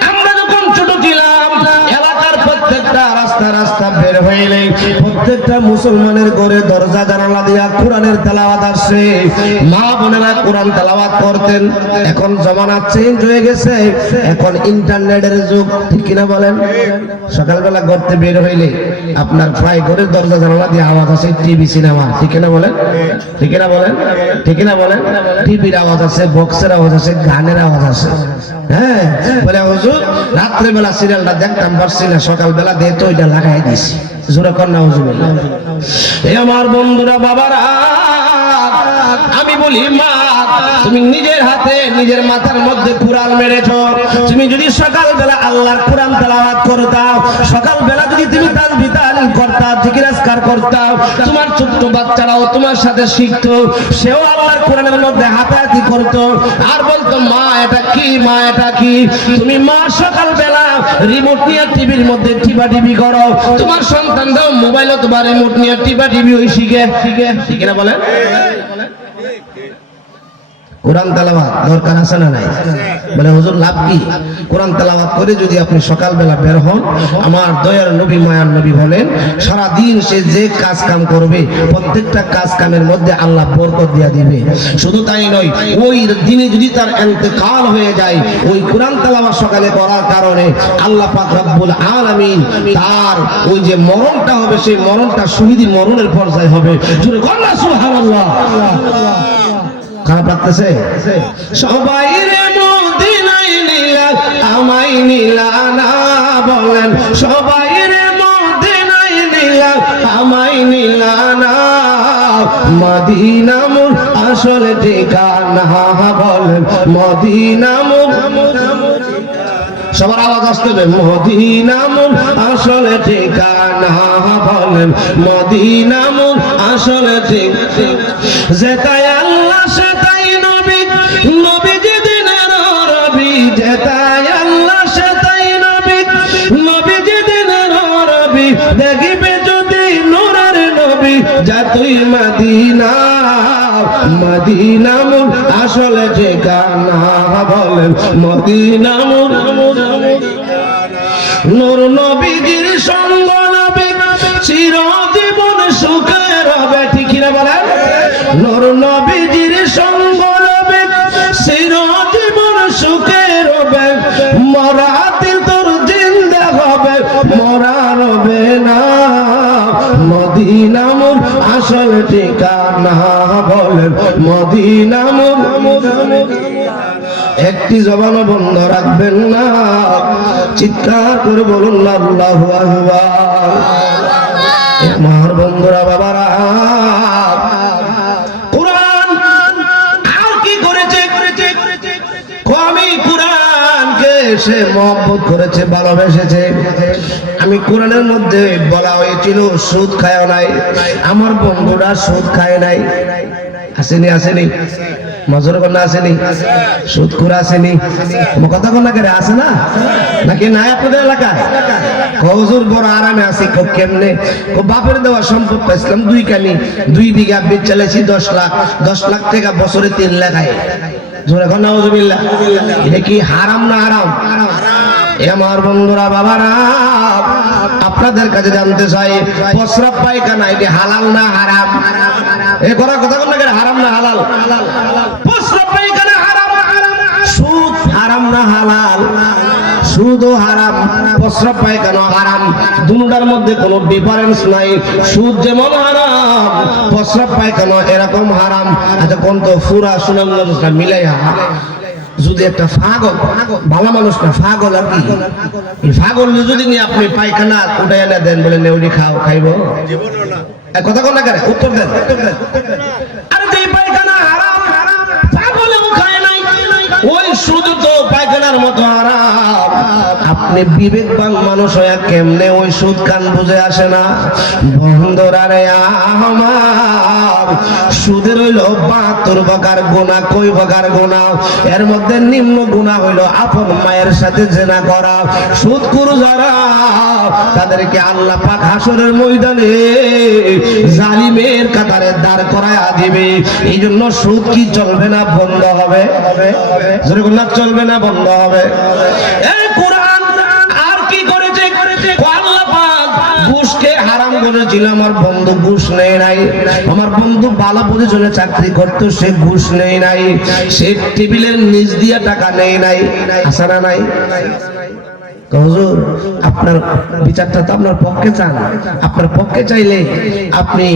আমরা যখন ছোট ছিলাম এলাকার প্রত্যেকটা রাস্তা রাস্তা বের হইলে প্রত্যেকটা মুসলমানের ঘরে দরজা জানালা দিয়া কোরআনের তেলাওয়াত আসছে, মা বোনেরা কোরআন তেলাওয়াত করতেন। এখন জামানা চেঞ্জ হয়ে গেছে, এখন ইন্টারনেটের যুগ, ঠিক কিনা বলেন? সকালবেলা ঘরতে বের হইলে আপনার প্রায় ঘরের দরজা জানালা দিয়ে আওয়াজ আছে টিভি সিনেমা, ঠিক কিনা বলেন? ঠিক কিনা বলেন? ঠিক কিনা বলেন? টিভির আওয়াজ আছে, বক্সের আওয়াজ আছে, গানের আওয়াজ আছে। হ্যাঁ, বলে হুজুর রাত্রে বেলা সিরিয়ালটা দেখতাম পারছি না, সকালবেলা দিয়ে তো ওইটা লাগাই দিছি। জোরে কন্যা হুজুর। এই আমার বন্ধুরা বাবারা, আমি বলি মা তুমি নিজের হাতে নিজের মাথার মধ্যে কুড়াল মেরেছ। তুমি যদি সকালবেলা আল্লাহর কোরআন তেলাওয়াত করতা, সকালবেলা যদি তুমি তাসবিহ তাহলিল করতা, জিকির আজকার করতাম, তোমার ছোট্ট বাচ্চারাও তোমার সাথে শিখতো, সেও আল্লাহর কোরআনের মধ্যে হাতাহাতি করতো আর বলতো মা এটা কি, মা এটা কি। তুমি মা সকালবেলা রিমোট নিয়ে টিভির মধ্যে টিপাটিপি করো, তোমার সন্তানরাও মোবাইলে তোমার রিমোট নিয়ে টিপাটিপি ওই শিখে শিখে না বলেন। কোরআন তেলাওয়াত দরকার আছে না নাই? বলে হুজুর লাভ কি? কোরআন তেলাওয়াত করে যদি আপনি সকালবেলা বের হন, আমার দয়ার নবী মায়ার নবী বলেন সারা দিন সে যে কাজ কাম করবে প্রত্যেকটা কাজ কামের মধ্যে আল্লাহ বরকত দিয়ে দিবে। শুধু তাই নয়, ওই দিনে যদি তার ইন্তেকাল হয়ে যায়, ওই কোরআন তেলাওয়াত সকালে করার কারণে আল্লাহ পাক রব্বুল আলামিন তার ওই যে মরণটা হবে, সেই মরণটা শহীদি মরণের পর্যায়ে হবে। জোরে বলেন সুবহানাল্লাহ। খারাপ লাগতেছে? সবাই রে মদিনায় নিলা আমায় নিলা না বলেন, সবাই রে মদিনায় নিলা আমায় নিলা না, মদিনা মোর আসল ঠিকানা বলেন, মদিনা মোর। সবার আওয়াজ আসতে হবে, মদিনা মোর আসল ঠিকানা বলেন, মদিনা মোর আসল ঠিকানা। যেটাই আল্লাহ সেটাই নবী, নবী যেদিনের রবি, যেটাই আল্লাহ সেটাই নবী, নবী যেদিনের রবি। দেখিবে যদি নূরের নবী যা তুই মদিনা, মদিনা মোর আসল ঠিকানা বলেন, মদিনা মোর। নূর নবীজির সঙ্গ নবী চিরজীবন সুখে রবে, ঠিক না বলেন? নূর নবীজির সঙ্গ নবী চিরজীবন সুখে রবে, মরা দিল তোর জিন্দা হবে, মরা রবে না, মদিনা মোর আসল ঠিকানা বলেন, মদিনা মোর। একটি জবান বন্ধ রাখবেন না, চিৎকার করে বলুন আল্লাহু আকবার। আমার বন্ধুরা বাবারা, কোরআন আর কি করেছে? আমি কোরআনকে সে মহব্বত করেছে, ভালোবেসেছে। আমি কোরআনের মধ্যে বলা হয়েছিল সুদ খায় নাই, আমার বন্ধুরা সুদ খায় নাই। আসেনি? আসেনি? মজুর কন্যা আসেনি? সুদখোর আসেনি? কথা কন্যা করে আসে না নাকি? নাই আপনাদের এলাকায়? হুজুর বড় আরামে আছি। কেমনে? বাপের দেওয়া সম্পদ পাইছিলাম 2 কানি, 2 বিঘা বীজ চালাইছি 10 লাখ, 10 লাখ টাকা বছরে 3 লাখ আয়। জোরে কন্যা নাউজুবিল্লাহ। এটা কি হারাম না হারাম? আমার বন্ধুরা বাবারা, আপনাদের কাছে জানতে চাই, প্রস্রাব পায়খানা এটা হালাল না হারাম? এ কথা কোন না, হারাম না হালাল? প্রস্রাব পায়খানা হারাম। সুদ হারাম না হালাল? সুদও হারাম, প্রস্রাব পায়খানা হারাম, দুটার মধ্যে কোনো ডিফারেন্স নাই। সুদ যেমন হারাম, প্রস্রাব পায়খানা এরকম হারাম। আচ্ছা কোন তো পুরা সুনাম মিলাইয়া যদি একটা পাগল, ভালো মানুষ না পাগল, আর কি পাগল যদি নিয়ে আপনি পায়খানা উঠাই এনে দেন, বলে নেউরি খাইব? কথা কোন না, উত্তর দেন। আরে যে পায়খানা হারাম, পাগলেও খায় নাই, ওই শুধু তো পায়খানার মতো হারাম। আপনি বিবেকবান মানুষ হয়ে কেমনে ওই সুদ কান বুঝে আসে না? বন্ধুরা রে আমার, সুদের হইল 72 প্রকার গুনাহ। কই প্রকার গুনাহ? এর মধ্যে নিম্ন গুনাহ হইল আপন মায়ের সাথে জেনা করা। সুদখোর যারা, তাদেরকে আল্লাহ পাক হাসরের ময়দানে জালিমের কাতারে দাঁড় করায়া দিবে। এই জন্য সুদ কি চলবে না বন্ধ হবে? জোরে বলুন, চলবে না বন্ধ হবে? এই কোরআন আর কি করেছে? আল্লাহ পাক ঘুষকে হারাম করেছিল। আমার বন্ধু ঘুষ নেই নাই, আমার বন্ধু ভালো পজিশনে চাকরি করতো, সে ঘুষ নেই নাই, সে টেবিলের নিচ দিয়া টাকা নেই নাই। আসে না নাই? হুজুর আপনার বিচারটা তো আপনার পক্ষে চান, আপনার পক্ষে চাইলে আপনি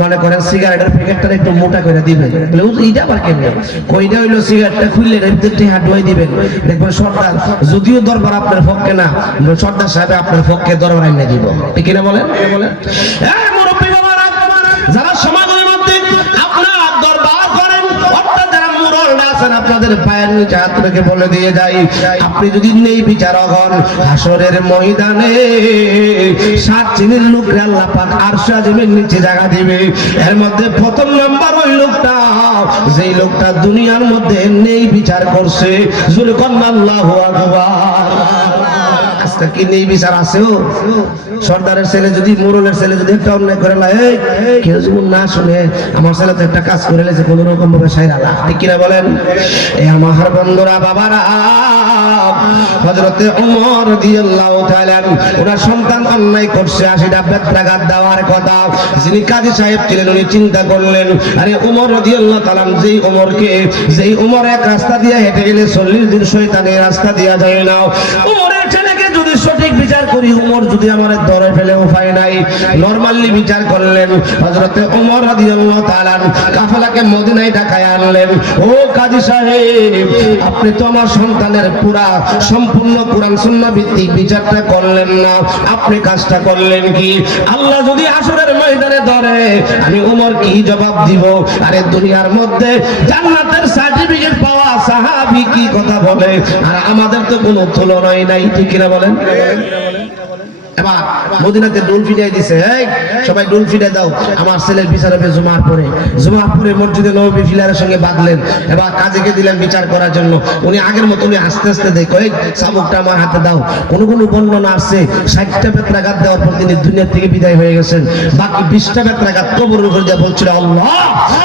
মনে করেন সিগারেটের প্যাকেটটা একটু মোটা করে দিবেন। বলে হুজুর এটা আবার কেমনে? কইটা হইলো সিগারেটটা খুললে এর ভিতরে হাঁটুয়াই দিবেন, দেখবেন সর্দার, যদিও দরবার আপনার পক্ষে না, সর্দার সাহেব আপনার পক্ষে দরবার এনে দিব। ঠিক কিনা বলেন? এই মুরব্বি বাবারা, যারা সমাজের মধ্যে আপনার দরবার করেন, অর্থাৎ যারা মুরল্লি আছেন আপনাদের পায়ের নিচে হাত রেখে বলে দিয়ে যাই, আপনি যদি নেই বিচারক হন, হাসরের ময়দানে 7 শ্রেণীর লোককে আল্লাহ পাক আরশ আজিমের নিচে জায়গা দিবে। এর মধ্যে প্রথম নাম্বার ওই লোকটা, যেই লোকটা দুনিয়ার মধ্যে নেই বিচার করছে। যুলকান্না আল্লাহু আকবার। আজকে কি নেই বিচার আছেও? সর্দারের ছেলে যদি, মোড়লের ছেলে যদি একটা অন্যায় করে লাই, কেউ যদি না শুনে, আমার ছেলে তো একটা কাজ করে লেছে কোন রকম ভাবে সাইরা লাখ, ঠিক কিনা বলেন? এই আমার বন্ধুরা, বাবারা, হযরতে ওমর রাদিয়াল্লাহু তাআলা ওনার সন্তান অন্যায় করছে, 80টা বেত্রাঘাত দেওয়ার কথা। যিনি কাজী সাহেব ছিলেন উনি চিন্তা করলেন, আরে ওমর রাদিয়াল্লাহু তাআলা, যেই ওমর এক রাস্তা দিয়ে হেঁটে গেলে 40 দিন শয়তানের রাস্তা দিয়া যায় না, ওমরের ছেলেকে যদি সঠিক বিচার করি, ওমর যদি আমারে ধরে ফেলে উপায় নাই। নরমালি বিচার করলেন। হযরতে ওমর রাদিয়াল্লাহু তাআলা কাফেলাকে মদিনায় ঢাকায় আনলেন। ও কাজী সাহেব, আপনি তো আমার সন্তানের পুরা সম্পূর্ণ কোরআন সুন্নাহ ভিত্তিক বিচারটা করলেন না, আপনি কাজটা করলেন কি? আল্লাহ যদি হাসরের ময়দানে ধরে, আমি ওমর কি জবাব দিব? আরে দুনিয়ার মধ্যে জান্নাতের সার্টিফিকেট পাওয়া সাহাবী কি কথা বলে, আর আমাদের তো কোনো তুলনাই নাই, ঠিক কিনা বলেন? এবার মদিনাতে ডোল ফিরাই দিছে, এই সবাই ডোল ফিরাই দাও, আমার ছেলের বিচার হবে জুমার পরে। জুমার পরে মসজিদে নববী ফিলারের সঙ্গে বাঁধলেন। এবার কাজীকে দিলেন বিচার করার জন্য। উনি আগের মতো উনি আস্তে আস্তে দেখো, এই চাবুকটা আমার হাতে দাও। কোন কোন বর্ণনা আছে 60টা বেত্রাঘাত দেওয়ার পর তিনি দুনিয়া থেকে বিদায় হয়ে গেছেন। বাকি 20টা বেত্রাঘাত কবরের উপর দিয়ে বলছিল, আল্লাহ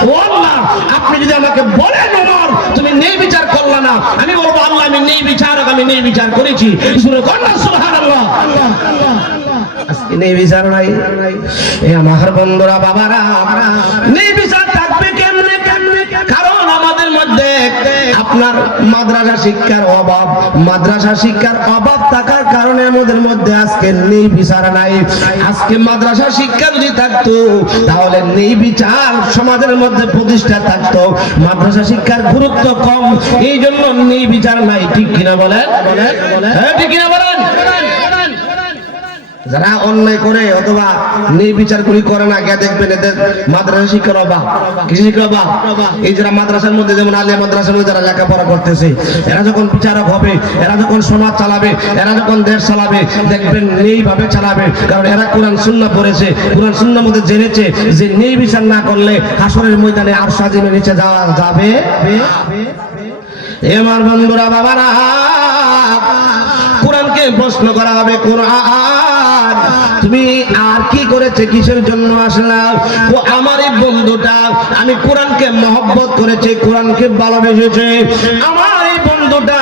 ও আল্লাহ, আপনি যদি আমাকে বলেন ওমর তুমি নেই বিচার করলা না, আমি বলবো আল্লাহ আমি নেই বিচারক, আমি নেই বিচার করেছি। সুবহানাল্লাহ। আজকে নেই বিচার নাই। এই আমার বন্ধুরা, বাবারা, নেই বিচার থাকবে কেমনে? কারণ আমাদের মধ্যে আপনার মাদ্রাসা শিক্ষার অভাব, মাদ্রাসা শিক্ষার অভাব থাকার কারণে আমাদের মধ্যে আজকে নেই বিচার নাই। আজকে মাদ্রাসা শিক্ষা যদি থাকতো, তাহলে নেই বিচার সমাজের মধ্যে প্রতিষ্ঠা থাকতো। মাদ্রাসা শিক্ষার গুরুত্ব কম, এই জন্য নেই বিচার নাই, ঠিক কিনা বলেন? ঠিক কিনা বলেন? যারা অন্যায় করে অথবা নেই বিচার করে না, গিয়ে দেখবেন এদের মাদ্রাসা শিক্ষার অভাব। কৃষি শিক্ষার অভাব। এই যারা মাদ্রাসার মধ্যে, যেমন আলিয়া মাদ্রাসার মধ্যে যারা লেখাপড়া করতেছে, এরা যখন বিচারক হবে, এরা যখন সমাজ চালাবে, এরা যখন দেশ চালাবে, দেখবেন নেই ভাবে চালাবে। কারণ এরা কোরআন সুন্নাহ পড়েছে, কোরআন সুন্নাহর মধ্যে জেনেছে যে নেই বিচার না করলে হাসরের ময়দানে আরশ আজিমের নিচে যাওয়া যাবে। আমার বন্ধুরা, বাবারা, কোরআনকে প্রশ্ন করা হবে, কোরআন তুমি আর কি করেছে, কিসের জন্য আসলাম? ও আমার এই বন্ধুটা, আমি কোরআনকে মহব্বত করেছে, কোরআনকে ভালোবেসেছে। আমার এই বন্ধুটা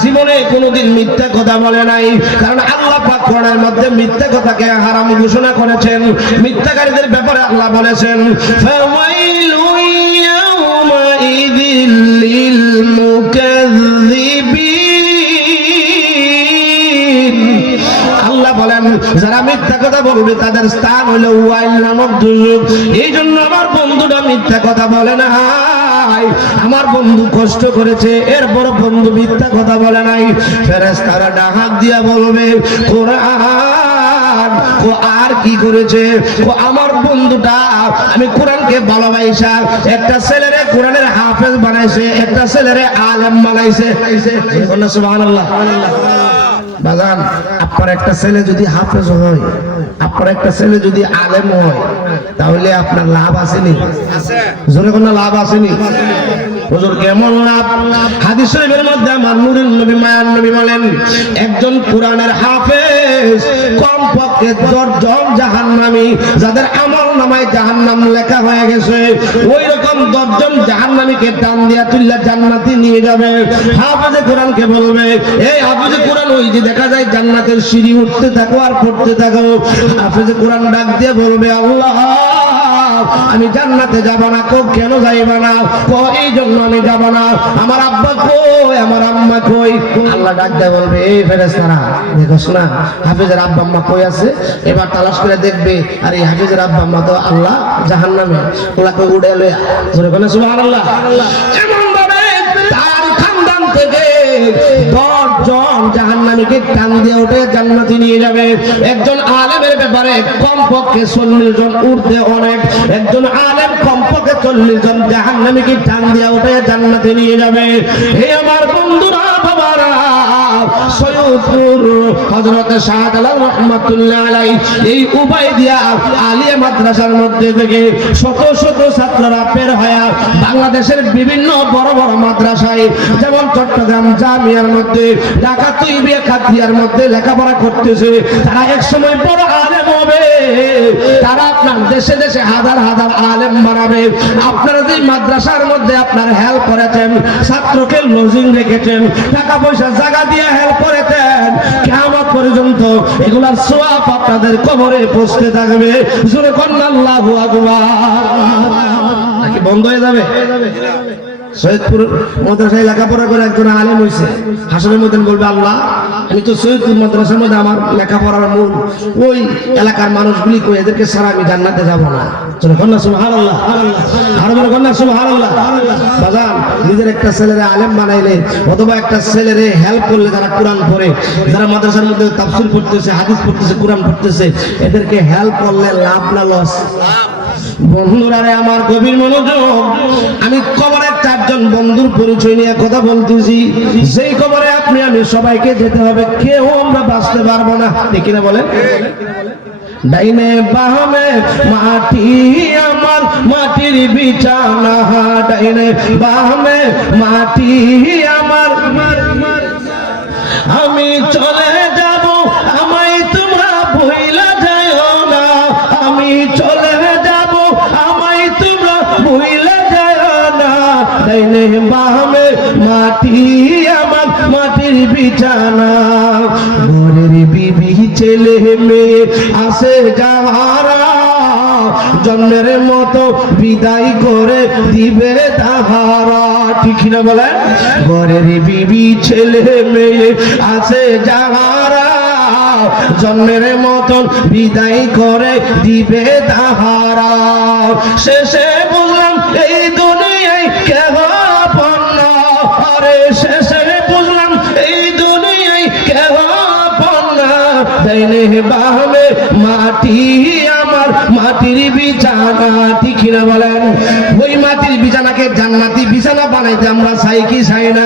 জীবনে কোনোদিন মিথ্যা কথা বলে নাই, কারণ আল্লাহ পাক কোরআনের মধ্যে মিথ্যা কথাকে হারাম ঘোষণা করেছেন। মিথ্যাকারীদের ব্যাপারে আল্লাহ বলেছেন, ফাওয়াইলু ইয়াউমাইযিল লিল মুকাযযিবিন। আল্লাহ বলেন, যারা মিথ্যা কথা বলবে তাদের স্থান হলো ওয়াইল নামক দুর্যোগ। এই জন্য আমার বন্ধুটা মিথ্যা কথা বলে না। আমার বন্ধু কষ্ট করেছে, এরপর বন্ধু মিথ্যা কথা বলে নাই। ফেরেশতারা ডাক দিয়া বলবে, কোরআন ও আর কি করেছে? ও আমার বন্ধুটা, আমি কোরআনকে ভালোবাসা একটা ছেলেরে কোরআনের হাফেজ বানাইছে, একটা ছেলেরে আলেম বানাইছে। সুবহানাল্লাহ। বাজান, আপনার একটা ছেলে যদি হাফেজ হয়, আপনার একটা ছেলে যদি আলেম হয়, তাহলে আপনার লাভ আসেনি? জোরে কোনো লাভ আসেনি? হুজুর কেমন লাভ? হাদিস শরীফের মধ্যে আমার নূরুন নবী মায়ার নবী বলেন, একজন কোরআনের হাফেজ কমপক্ষে 10 জন জাহান্নামী, যাদের আমল নামায় জাহান্নাম লেখা হয়ে গেছে, ওই রকম 10 জন জাহান্নামীকে টান দিয়া তুল্লা জান্নাতে নিয়ে যাবে। হাফেজে কোরআনকে বলবে, এই হাফেজে কোরআন, ওই যে দেখা যায় জান্নাতের সিঁড়ি উঠতে থাকো আর পড়তে থাকো। হাফেজে কোরআন ডাক দিয়ে বলবে, আল্লাহ আমি জান্নাতে যাব না। কো কেন যাইবা না? কো এই জন্য আমি যাব না, আমার আব্বা কই, আমার আম্মা কই? আল্লাহ ডাক দিয়ে বলবে, এই ফেরেশতারা দেখোস না হাফেজের আব্বা আম্মা কই আছে? এবার তালাশ করে দেখবে, আর এই হাফেজের আব্বা আম্মা তো আল্লাহ জাহান্নামে, ওলা কই উড়ে লয়া। জোরে বলেন সুবহানাল্লাহ। এমন ভাবে তার খানদান থেকে 10 জন জাহান্নামীকে টান দিয়ে উঠে জান্নাতে নিয়ে যাবে। একজন আলেমের ব্যাপারে একেবারে কমপক্ষে 40 জন উঠতে অনেক, একজন আলেম কমপক্ষে 40 জন জাহান্নামীকে টান দিয়া উঠে জান্নাতে নিয়ে যাবে। এই আমার বন্ধুরা বাবারা, সৈয়দপুর হযরত শাহজালাল রাহমাতুল্লাহ আলাইহি এই উবাইদিয়া আলিয়া মাদ্রাসার মধ্যে থেকে শত শত ছাত্ররা বের হয়ে বাংলাদেশের বিভিন্ন বড় বড় মাদ্রাসায়, যেমন চট্টগ্রাম জামিয়ার মধ্যে, ঢাকা তুইবিয়া খাদিয়ার মধ্যে লেখাপড়া করতেছে। তারা এক সময় বড় আলেম হবে, তারা আপনার দেশে দেশে হাজার হাজার আলেম বানাবে। আপনারা যে মাদ্রাসার মধ্যে আপনার হেল্প করেছেন, ছাত্রকে লজিং রেখেছেন, টাকা পয়সা জায়গা দিয়ে হেল্প করেছেন, কিয়ামত পর্যন্ত এগুলার সওয়াব আপনাদের কবরে পৌঁছতে থাকবে। জোরে কন্না আল্লাহু আকবার। নাকি বন্ধ হয়ে যাবে? সৈয়দপুর মাদ্রাসায় লেখাপড়া করে একজন আলেম হয়েছে, হাসরের মধ্যে বলবে, আল্লাহ আমি তো সৈয়দপুর মাদ্রাসার মধ্যে আমার লেখাপড়ার মূল ওই এলাকার মানুষগুলি কই, এদেরকে ছাড়া আমি জান্নাতে যাব না। কন্যা সুবহানাল্লাহ, আর বড় কন্যা সুবহানাল্লাহ। বাজান, নিজের একটা ছেলেরে আলেম বানাইলে অথবা একটা ছেলেরে হেল্প করলে, যারা কোরআন পড়ে, যারা মাদ্রাসার মধ্যে তাফসীর পড়তেছে, হাদিস পড়তেছে, কোরআন পড়তেছে, এদেরকে হেল্প করলে লাভ না লস? বন্ধুরা রে আমার গভীর মনোযোগ, আমি কবরের 4 জন বন্ধুর পরিচয় নিয়ে কথা বলতেছি। যেই কবরে আপনি আমি সবাইকে যেতে হবে, কেউ আমরা বাঁচতে পারবো না, ঠিক না বলেন? ডাইনে বামে মাটি আমার মাটির বিছানা, ডাইনে বামে মাটি আমার, আমি চলে যাব আমায় তোমরা ভুইলা যাও না, আমি চলে যাব আমায় তোমরা ভুইলা যাও না, ডাইনে বামে মাটি আমার মাটির বিছানা, ঘরের বিবি ছেলে মেয়ে আসে যাহারা, জন্মের মতো বিদায় করে দিবে তাহারা, ঠিক না বলেন? ঘরের বিবি ছেলে মেয়ে আসে যাহারা, জন্মের মতন বিদায় করে দিবে তাহারা, শেষে বুঝলাম এই দুনিয়ায় কেহ আপন না, আরে শেষে বুঝলাম এই দুনিয়ায় কেহ আপন না, ডাইনে বামে মাটি আমার মাটির বিছানা, ঠিক না বলেন? ওই মাটির বিছানাকে জান্নাতি বিছানা বানাইতে আমরা চাই কি চাই না?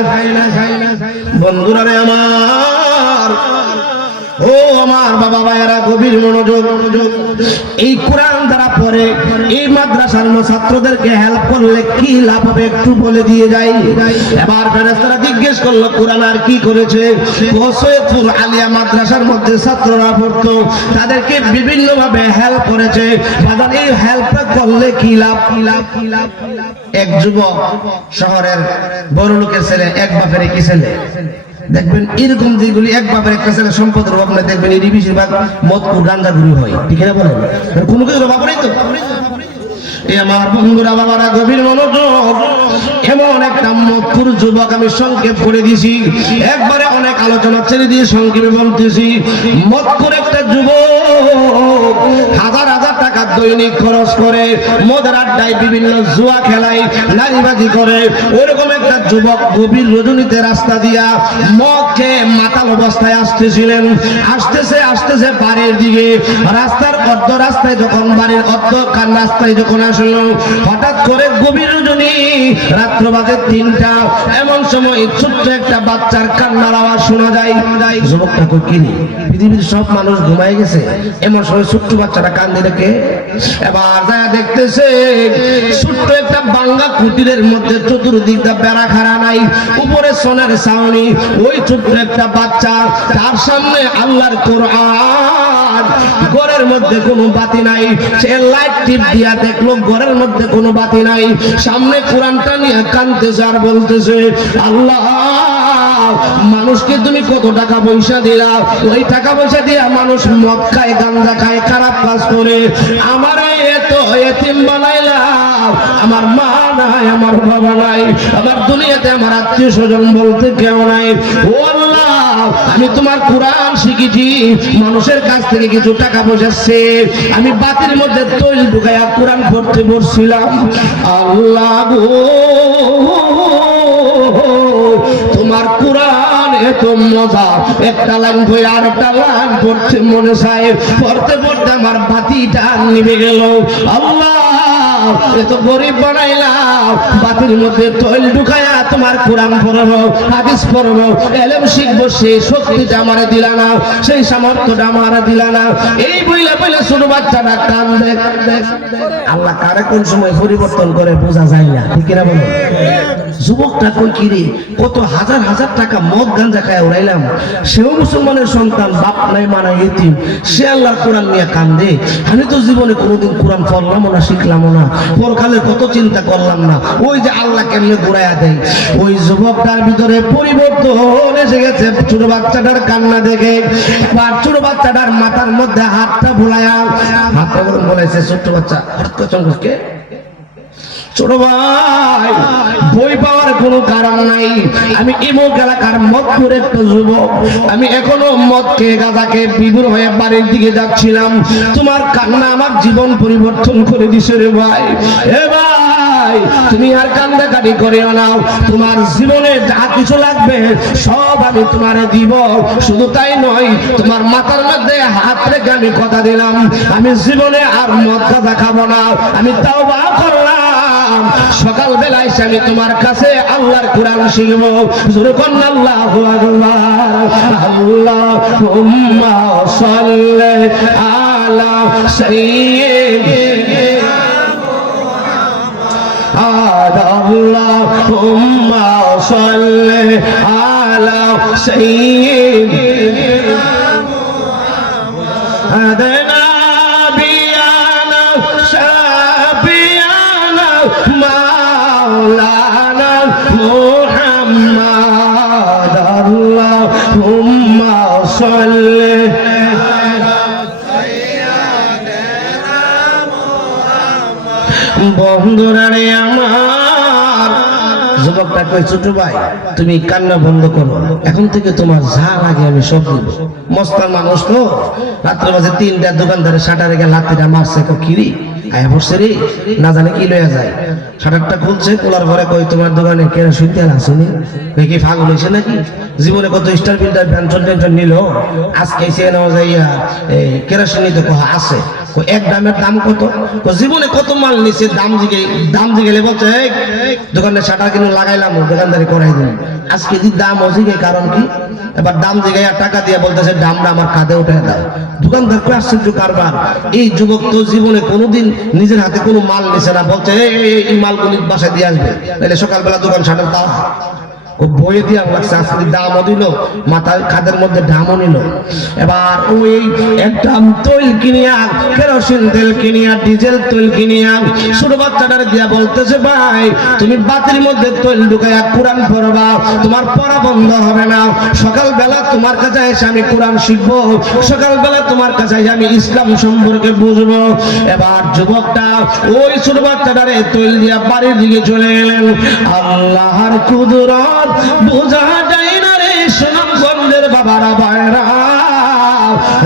বন্ধুরা রে আমার, ও আমার বাবা ভাইয়েরা, গভীর মনোযোগ। এই কোরআন যারা পড়ে, এই মাদ্রাসার ছাত্রদেরকে হেল্প করলে কি লাভ হবে একটু বলে দিয়ে যাই। এবার ফেরেশতারা জিজ্ঞেস করলো, কোরআন আর কি করেছে? সৈয়দপুর আলিয়া মাদ্রাসার মধ্যে ছাত্ররা পড়তো, তাদেরকে বিভিন্ন ভাবে হেল্প করেছে। এই হেল্প করলে কি লাভ? এক যুবক শহরের বড় লোকের ছেলে, এক বাপের কি ছেলে, দেখবেন এরকম যেগুলি এক বাপের একটা ছেলে সম্পদের অভাব নেই, দেখবেন এটি বেশিরভাগ মদ গাঁজা গুরু হয়, ঠিক না বলেন? কোনো কিছু অভাব নেই তো। এই আমার বন্ধুরা বাবারা, গভীর মনোযোগ। এমন একটা মদখোর যুবক, আমি সংক্ষেপ করে দিছি, একবারে অনেক আলোচনা ছেড়ে দিয়ে সংক্ষেপে বলতেছি। মদখোর একটা যুবক হাজার হাজার টাকা দৈনিক খরচ করে মদের আড্ডায়, বিভিন্ন জুয়া খেলায়, নারীবাজি করে। ওইরকম একটা যুবক গভীর রজনীতে রাস্তা দিয়া মদ খেয়ে মাতাল অবস্থায় আসতেছিলেন। আসতেছে বাড়ির দিকে, রাস্তার অর্ধ রাস্তায় যখন, বাড়ির অর্ধ কান রাস্তায় যখন আসলো, হঠাৎ করে গভীর রজনী, রাত্র বাজে 3টা, এমন সময় ছোট্ট একটা বাচ্চার কান্নার আওয়াজ শোনা যায়। যুবকটা কই, কি রে, পৃথিবীর সব মানুষ ঘুমায় গেছে, এমন সময় ছোট্ট বাচ্চাটা কান্দে রেখে। এবার যায় দেখতেছে ছোট্ট একটা বাঙ্গা কুটিরের মধ্যে চতুর্দিকটা বেড়া খাড়া নাই, উপরে সোনার ছাউনি, ওই ছোট্ট একটা বাচ্চা, তার সামনে আল্লাহর কোরআন, ঘরের মধ্যে কোনো বাতি নাই। সে লাইট টিপ দিয়া দেখলো ঘরের মধ্যে কোনো বাতি নাই, সামনে কোরআনটা নিয়ে কাঁদতেছে আর বলতেছে, আল্লাহ মানুষকে তুমি কত টাকা পয়সা দিলা, ওই টাকা পয়সা দিয়া মানুষ মদ খায়, গাঁজা খায়, খারাপ কাজ করে, আমার এত এতিম বানাইলা, আমার মা নাই, আমার বাবা নাই, আমার দুনিয়াতে আমার আত্মীয় স্বজন বলতে কেউ নাই। ও আল্লাহ, আমি তোমার কোরআন শিখেছি, মানুষের কাছ থেকে কিছু টাকা পয়সা চেয়ে আমি বাতির মধ্যে তৈল ঢুকাইয়া কোরআন পড়তে বসছিলাম। আল্লাহ গো, তোমার কোরআন এত মজা, একটা লাইন বই আর একটা লাইন পড়তে মনে চায়, পড়তে পড়তে আমার বাতিটা নিভে গেল। আল্লাহ এত গরিব বানাইলাম, বাতির মধ্যে তৈল ঢুকায়া তোমার কোরআন পড়বো, হাদিস পড়বো, এলেম শিখবো, সেই শক্তিটা আমারে দিলা না, সেই সামর্থ্যটা আমারে দিলা না। এই বইলে বইলে ছোট বাচ্চাটা কান্দে। আল্লাহ কারে কোন সময় পরিবর্তন করে বোঝা যায় না, ঠিক না বলো? যুবকটা কই কিরে, কত হাজার হাজার টাকা মদ গাঞ্জা খায় উড়াইলাম, সেও মুসলমানের সন্তান, বাপ নাই মানা এতিম, সে আল্লাহর কোরআন নিয়ে কান্দে। আমি তো জীবনে কোনোদিন কোরআন পড়লাম না, শিখলাম না, পরকালে কত চিন্তা করলাম না। ওই যে আল্লাহ কেমনে ঘুরাইয়া দেয়, ওই যুবকটার ভিতরে পরিবর্তন এসে গেছে। ছোট বাচ্চাটার কান্না দেখে আর ছোট বাচ্চাটার মাথার মধ্যে হাতটা ভুলাইয়া, হাতটা বলেছে ছোট্ট বাচ্চা, হঠাৎ করে চমকে, ছোট ভাই বই পাওয়ার কোনো কারণ নাই, আমি ইমুক এলাকার মদপুর একটা যুবক, আমি এখনো মদ খেয়ে গাঁজা খেয়ে বিদুর হয়ে বাড়ির দিকে যাচ্ছিলাম, তোমার কান্না আমার জীবন পরিবর্তন করে দিছে রে ভাই। এ ভাই তুমি আর কান্দাকাটি করিও না, তোমার জীবনে যা কিছু লাগবে সব আমি তোমারে দিব। শুধু তাই নয়, তোমার মাথার মধ্যে হাত রেখে আমি কথা দিলাম, আমি জীবনে আর মদ গাঁজা খাবো না, আমি তাওবা করলাম। সকাল বেলায় আমি তোমার কাছে আল্লাহর কোরআন শিখবো। জোরে কোন আল্লাহু আকবার। আল্লাহুম্মা সাল্লি আলা সাইয়্যিদিনা মুহাম্মাদ। আল্লাহুম্মা সাল্লি আলা সাইয়্যিদিনা মুহাম্মাদ। মাওলানা মুহাম্মদ। আল্লাহুম্মা সাল্লি আলা সাইয়্যিদিনা মুহাম্মদ। বন্ধুরা রে আমার, যুবকটা কই ছোট ভাই তুমি কান্না বন্ধ করো, এখন থেকে তোমার যা লাগে আমি সব দিব। মস্তান মানুষ তো, রাত্রে বাজে 3টা, দোকানদারের শাটারে গিয়ে লাত্তিটা মারছে, কিরি আয়া বসছে রে, না জানে কি লইয়া যায়। শাটারটা খুলছে, খোলার পরে কই তোমার দোকানে কেরোসিন তেল আসেনি? কই কি ফাগল হয়েছে নাকি? জীবনে কত স্টার বিল্ডার পেনশন টেনশন নিল, আজকে এসে নেওয়া যাইয়া কেরোসিন নিতে কহা আছে। এক দামের দাম কত? জীবনে কত মাল নিছে, দাম জিগেলে বলছে দোকানের শাটার কিনে লাগাইলাম, দোকানদারি করাই দিলাম। আজকে যদি দাম অজিগে, কারণ কি? এবার দাম জিগাইয়া টাকা দিয়ে বলতেছে দামটা আমার কাঁধে উঠে দাও। দোকানদার কই আশ্চর্য কারবার, এই যুবক তো জীবনে কোনোদিন নিজের হাতে কোনো মাল নিছে না, বলছে এই মালগুলি বাসায় দিয়ে আসবে, তাহলে সকালবেলা দোকান শাটার দাও। বইয়ে দিয়ে লাগছে, আজকে দামও দিল, মাথার খাদের মধ্যে দামও নিল। এবার ওই একটা তৈল কিনিয়া, কেরোসিন তেল কিনিয়া, ডিজেল তৈল কিনিয়া ছোট বাচ্চাটার দিয়া বলতেছে ভাই তুমি বাতির মধ্যে তৈল ঢুকাইয়া কোরআন পড়বা, তোমার পড়া বন্ধ হবে না। সকালবেলা তোমার কাছে এসে আমি কোরআন শিখবো, সকালবেলা তোমার কাছে এসে আমি ইসলাম সম্পর্কে বুঝবো। এবার যুবকটা ওই ছোট বাচ্চাটারে তৈল দিয়া বাড়ির দিকে চলে গেলেন। আল্লাহর কুদরত বোঝা যায় না রে সুনামগঞ্জের বাবারা ভাইরা।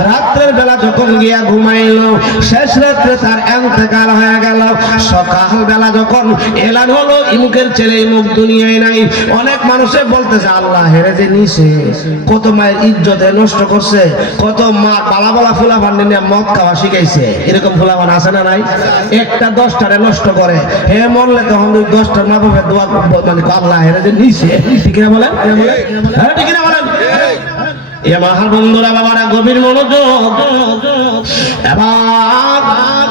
রাত্রের বেলা যখন গিয়া ঘুমাইল, শেষ রাত্রে তার ইন্তেকাল হয়ে গেল। সকাল বেলা যখন এলান হলো ইমুকের ছেলে ইমুক দুনিয়ায় নাই, অনেক মানুষে বলতেছে আল্লাহ হেরে যে নিছে, কত মায়ের ইজ্জতে নষ্ট করছে, কত মা বালা বালা ফুলাবান নিয়ে মদ খাওয়া শিখাইছে। এরকম ফুলাবান আছে না নাই? একটা 10টারে নষ্ট করে, হে মরলে তখন 10টার মা বাবা দোয়া মানে আল্লাহ হেরে যে নিছে। ঠিক না বলেন? হ্যাঁ ঠিক না বলেন? আমার বন্ধুরা বাবারা গভীর মনোযোগ। এবার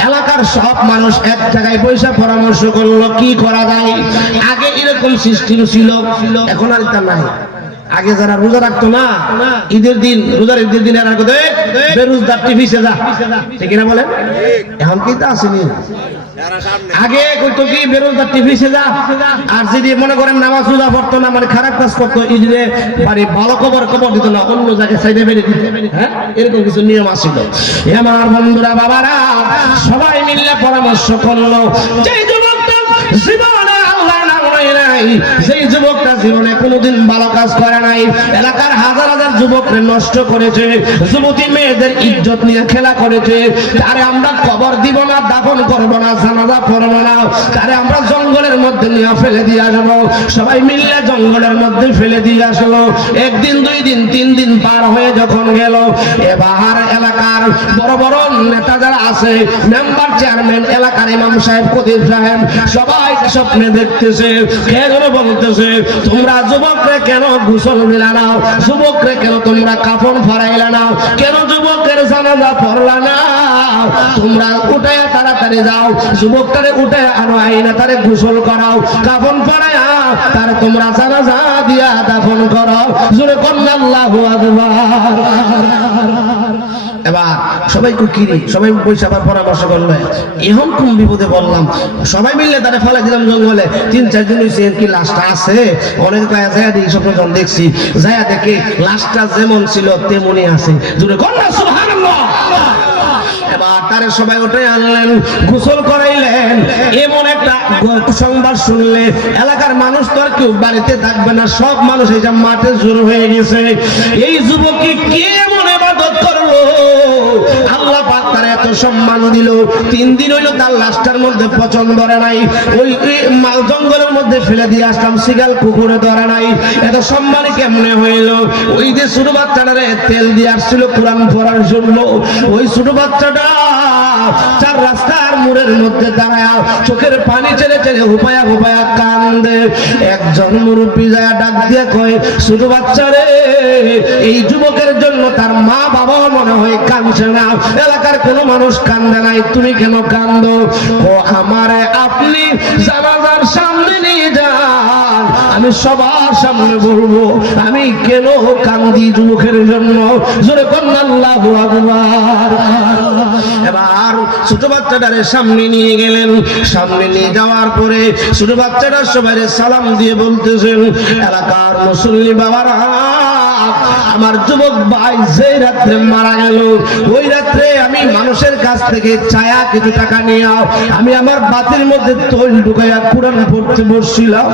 এলাকার সব মানুষ এক জায়গায় বসে পরামর্শ করলো কি করা যায়। আগে এরকম সিস্টেম ছিল, এখন আর তা নাই। আগে যারা রোজা রাখতো না, ঈদের দিন, রোজার ঈদের দিন এরা বেরোজগার টিভিতে যা, ঠিক না বলেন? এখন কি তা আসেনি? আগে কইতো কি বেরোজগার টিভিতে যা, আর যদি মনে করেন নামাজ রোজা পড়তো না, মানে খারাপ কাজ করতো, ঈদে বাড়ি ভালো খবর দিত না, অন্য জায়গায় সাইডে বেরিয়ে দিত। হ্যাঁ, এরকম কিছু নিয়ম আছিল। আমার বন্ধুরা বাবারা সবাই মিলে পরামর্শ করলো, যে যুবকটা জীবনে আল্লাহ নাম লয় নাই, নাই, সেই যুবকটা জীবনে কোনোদিন ভালো কাজ করে নাই, এলাকার হাজার হাজার যুবককে নষ্ট করেছে, যুবতী মেয়েদের ইজ্জত নিয়ে খেলা করেছে, তারে আমরা কবর দিব না, দাফন করব না, জানাজা পড়ব না, তারে আমরা জঙ্গলের মধ্যে নিয়ে ফেলে দিয়ে আসবো। সবাই মিলে জঙ্গলের মধ্যে ফেলে দিয়ে আসলো। একদিন, দুই দিন, তিন দিন পার হয়ে যখন গেল, এবার এলাকার বড় বড় নেতা যারা আছে, মেম্বার, চেয়ারম্যান, এলাকার ইমাম সাহেব, খতিব সাহেব, সবাই স্বপ্নে দেখতেছে, কেন বলতেছে, তোমরা যুবকরে কেন গোসল দিলা না, যুবকরে কেন তোমরা কাফন পরাইলা না, কেন যুবকের জানাজা পড়লা না, তোমরা উঠায়া তাড়াতাড়ি যাও, যুবকটারে উঠায় আনো, আইনা তারে গোসল করাও, কাফন পরায়া তারে তোমরা জানাজা দিয়া দাফন করো। জোরে কন্যা আল্লাহু আকবার। এবার সবাই কুকিরি, সবাই পয়সা পরামর্শ করবে, এখন কোন বিপদে বললাম, সবাই মিললে তারা ফেলে দিলাম জঙ্গলে। 3-4 দিন হয়েছে, কি লাশটা আছে, অনেক কয়া যায় দেখি, স্বপ্ন দেখছি, যায় দেখে লাশটা যেমন ছিল তেমনই আছে। জোরে কন্যা সুবহানাল্লাহ। এবার তারে সবাই উঠে আনলেন, গোসল করাইলেন। এমন একটা সংবাদ শুনলে এলাকার মানুষ তো আর কেউ বাড়িতে থাকবে না, সব মানুষ এই যে মাঠে জোর হয়ে গেছে। এই যুবককে কে এমন ইবাদত করলো, আল্লাহ পাক তার এত সম্মান দিল। 3 দিন হইলো তার লাশটার মধ্যে পচন ধরে নাই, ওই জঙ্গলের মধ্যে ফেলে দিয়ে আসলাম, শিগাল কুকুরে ধরে নাই। এত সম্মান কেমনে হইল? ওই যে ছোট বাচ্চাটারে তেল দিয়ে আসছিল কোরআন পড়ার জন্য, ওই ছোট বাচ্চাটা চার রাস্তার মোড়ের মধ্যে দাঁড়ায় চোখের পানি ছেড়ে ছেড়ে হুপায়া হুপায়া কান্দে। একজন মুরব্বী যায় ডাক দিয়ে কয়, ছোট বাচ্চারে, এই যুবকের জন্য তার মা বাবা মনে হয় কাঁদছে না, এলাকার কোনো মানুষ কান্দে নাই, তুমি কেন কান্দো? ও আমারে আপনি জানাজার সামনে নিয়ে যান, আমি সবার সামনে বলবো আমি কেন কান্দি যুবকের জন্য। জোরে কন্যা আল্লাহু আকবার। এবার ছোট বাচ্চাটারে সামনে নিয়ে গেলেন, সামনে নিয়ে যাওয়ার পরে ছোট বাচ্চাটা সবাই সালাম দিয়ে বলতেছেন, এলাকার মুসল্লি বাবারা, আমার যুবক ভাই যে রাত্রে মারা গেল, ওই রাত্রে আমি মানুষের কাছ থেকে চায়া কিছু টাকা নিয়ে আমি আমার বাতির মধ্যে তৈল ঢুকাইয়া কোরআন পড়তে বসছিলাম।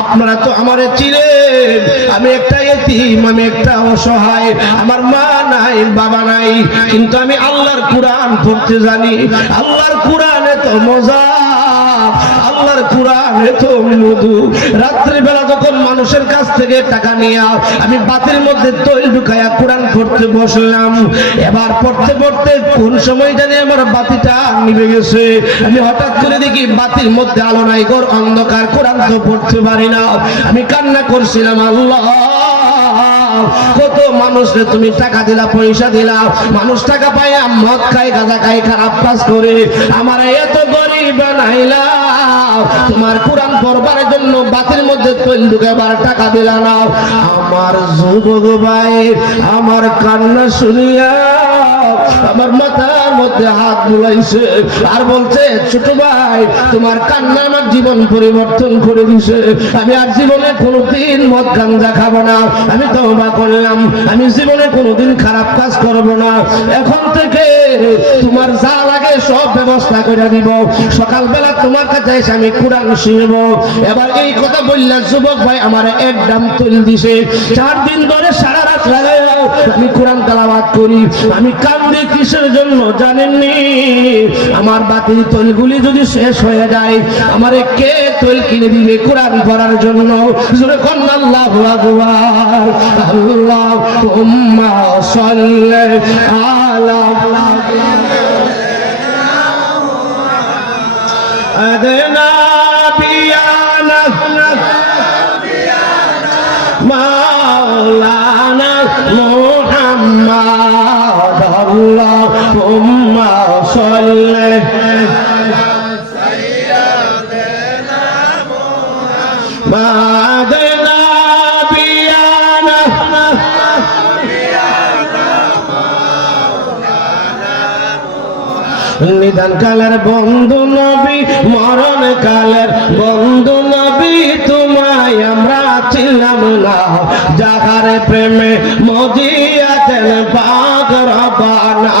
আপনারা তো আমারে চিনেন, আমি একটা এতিম, আমি একটা অসহায়, আমার মা নাই, বাবা নাই, কিন্তু আমি আল্লাহর কোরআন পড়তে জানি। আল্লাহর কোরআনে তো মজা, আল্লাহর কোরআনে তো মধু। রাত্রি বেলা যখন মানুষের কাছ থেকে টাকা নিয়ে আমি বাতির মধ্যে তৈল ঢুকাইয়া কোরআন পড়তে বসলাম। এবার পড়তে পড়তে কোন সময় জানি আমার বাতিটা নিভে গেছে, আমি হঠাৎ করে দেখি বাতির মধ্যে আলো নাই, ঘর অন্ধকার, কোরআন তো পড়তে পারি না। আমি কান্না করছিলাম, আল্লাহ কত মানুষরে তুমি টাকা দিলা, পয়সা দিলা, মানুষ টাকা পায় মদ খায়, গাঁজা খায়, খারাপ কাজ করে, আমার এত গরিব বানাইলা, তোমার কোরআন পড়বার জন্য বাতির মধ্যে তৈল ঢুকাবার টাকা দিলা না। আমার যুবক ভাই আমার কান্না শুনিয়া আমার মাথার মধ্যে হাত বুলাইছে আর বলছে, ছোট ভাই তোমার কান্না আমার জীবন পরিবর্তন করে দিছে, আমি আর জীবনে কোনোদিন মদ গাঁজা খাবো না, আমি তওবা করলাম, আমি জীবনে কোনোদিন খারাপ কাজ করব না, এখন থেকে তোমার যা লাগে সব ব্যবস্থা করে দিব, সকালবেলা তোমার কাছে এসে আমি কোরআন শুনবো। এবার এই কথা বললেন যুবক ভাই আমার এক দাম তৈল দিছে। 4 দিন ধরে সারা রাত লাগাই আমি কোরআন তেলাওয়াত করি। আমি কান্দে কিসের জন্য জানেননি? আমার বাতিল তৈলগুলি যদি শেষ হয়ে যায় আমারে কে তৈল কিনে দিবে কোরআন পড়ার জন্য? জোরে কন্না আল্লাহু আকবার। আল্লাহুম্মা সাল্লি আলা আদনা বিয়ানা মাওলানা মুহাম্মদ। আল্লাহুম্মা সাল্লি সাইয়্যিদানা মুহাম্মদ বিয়ানা নিদান কালের বন্ধু নবী, মরণ কালের বন্ধু নবী, তোমায় আমরা ছিলাম না, যাহার প্রেমে মজিয়াতেন পাক রব্বানা।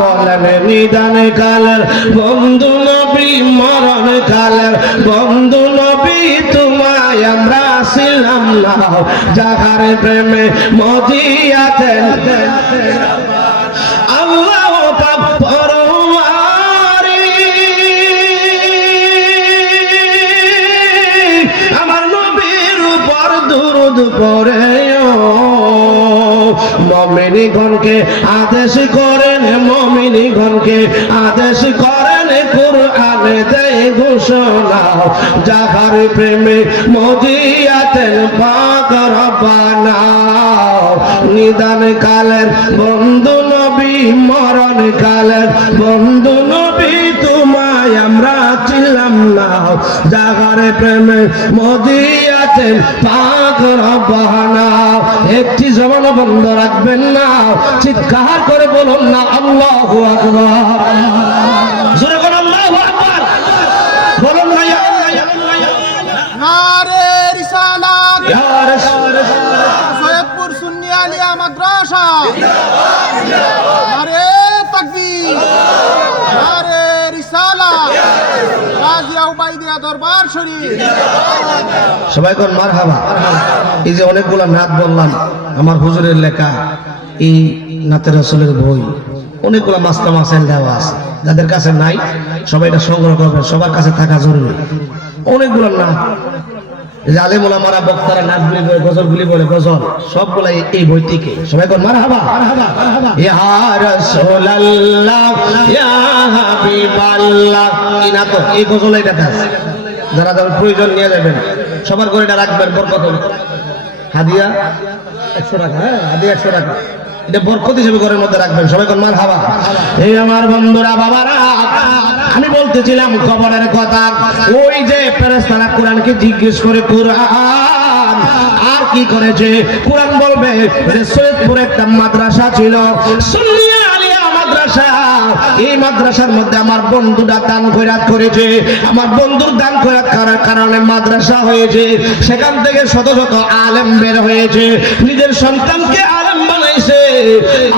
বলেন নিদান কালের বন্ধু নবী, মরণ কালের বন্ধু নবী, তোমায় নাও যাহার প্রেমে মজিয়াতেন আল্লাহ পাক পরওয়ারি আমার নবীর উপর দুরূদ পড়েও মুমিনগণকে আদেশ করেন মুমিনগণকে আদেশ করেন কুরআনে দেয় ঘোষণা যাহার প্রেমে মজিয়াতেন পাক রব্বানা নিদান কালের বন্ধু নবী মরণ কালের বন্ধু নবী তোমায় আমরা চিনলাম না যাহার প্রেমে মজিয়াতেন পাক রব্বানা একটি জবান বন্ধ রাখবেন না চিৎকার করে বলুন না আল্লাহু আকবার জোরে করে আল্লাহু আকবার বলুন না নারে রিসালাত ইয়া রাসূলুল্লাহ সৈয়দপুর সুন্নি আলিয়া মাদ্রাসা নারে তাকবীর নারে রিসালাত গাজী উবাইদিয়া দরবার শরীফ সবাই কোন মারহাবা এই যে অনেকগুলা নাত বললাম আমার হুজুরের লেখা এই নাতের রাসূলের বই অনেকগুলা মাস্টার মাসাইল দেওয়া আছে যাদের কাছে নাই সবাই এটা সংগ্রহ করবেন সবার কাছে থাকা জরুরি অনেকগুলো নাত যে আলেম ওলামারা বক্তারা নাতগুলি বলে গজলগুলি বলে গজল সবগুলা এই বই থেকে সবাই কোন মারহাবা ইয়া রাসূলুল্লাহ ইয়া হাবিবাল্লাহ এই নাত এই গজল এটা আছে যারা যারা প্রয়োজন নিয়ে যাবেন সবার করে এটা রাখবেন বরকত হবে হাদিয়া 100 টাকা হ্যাঁ হাদিয়া 100 টাকা এটা বরকত হিসেবে ঘরের মধ্যে রাখবেন সবাই কোন মারহাবা এই আমার বন্ধুরা বাবারা আমি বলতেছিলাম কবরের কথা ওই যে ফেরেশতারা কোরআনকে জিজ্ঞেস করে কোরআন আর কি করেছে কোরআন বলবে যে সৈয়দপুরে একটা মাদ্রাসা ছিল সুন্নি আলিয়া মাদ্রাসা এই মাদ্রাসার মধ্যে আমার বন্ধুরা দান খয়রাত করেছে আমার বন্ধুর দান খয়রাত করার কারণে মাদ্রাসা হয়েছে সেখান থেকে শত শত আলেম বের হয়েছে নিজের সন্তানকে আলেম বানাইছে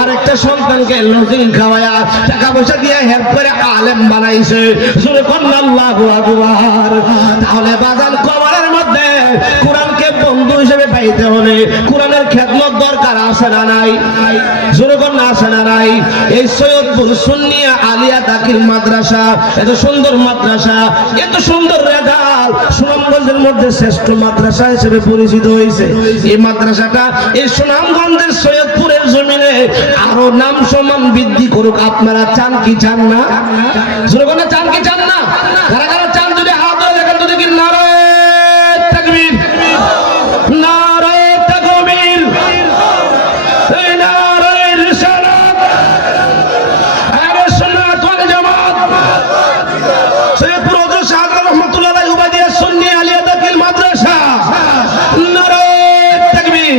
আরেকটা সন্তানকে লজিং খাওয়ায়া টাকা পয়সা দিয়ে হেল্প করে আলেম বানাইছে জোরে কোন আল্লাহু আকবার তাহলে বাজান কবরের মধ্যে কোরআনকে বন্ধু হিসেবে পাইতে হলে কোরআনের খেদমত দরকার আছে না নাই জোরে কোন আছে না নাই এই সৈয়দপুর সুন্নিয়া আলিয়া দাখিল মাদ্রাসা এত সুন্দর মাদ্রাসা এত সুন্দর রেজাল্ট সুনামগঞ্জের মধ্যে শ্রেষ্ঠ মাদ্রাসা হিসেবে পরিচিত হয়েছে এই মাদ্রাসাটা এই সুনামগঞ্জের সৈয়দপুরের জমিনে আরো নাম সম্মান বৃদ্ধি করুক আপনারা চান কি চান না জোরে কোন চান কি চান না কারা কারা চান যদি হাত ধরে দেখেন তো দেখি নারে তাকবীর নারে তাকবীর নারে রিসালাত আরে সুন্নাত ওয়াল জামাত সৈয়দপুর হযরত শাহজালাল রহমাতুল্লাহ আলাইহি উবাইদিয়া সুন্নি আলিয়া দাখিল মাদ্রাসা নারে তাকবীর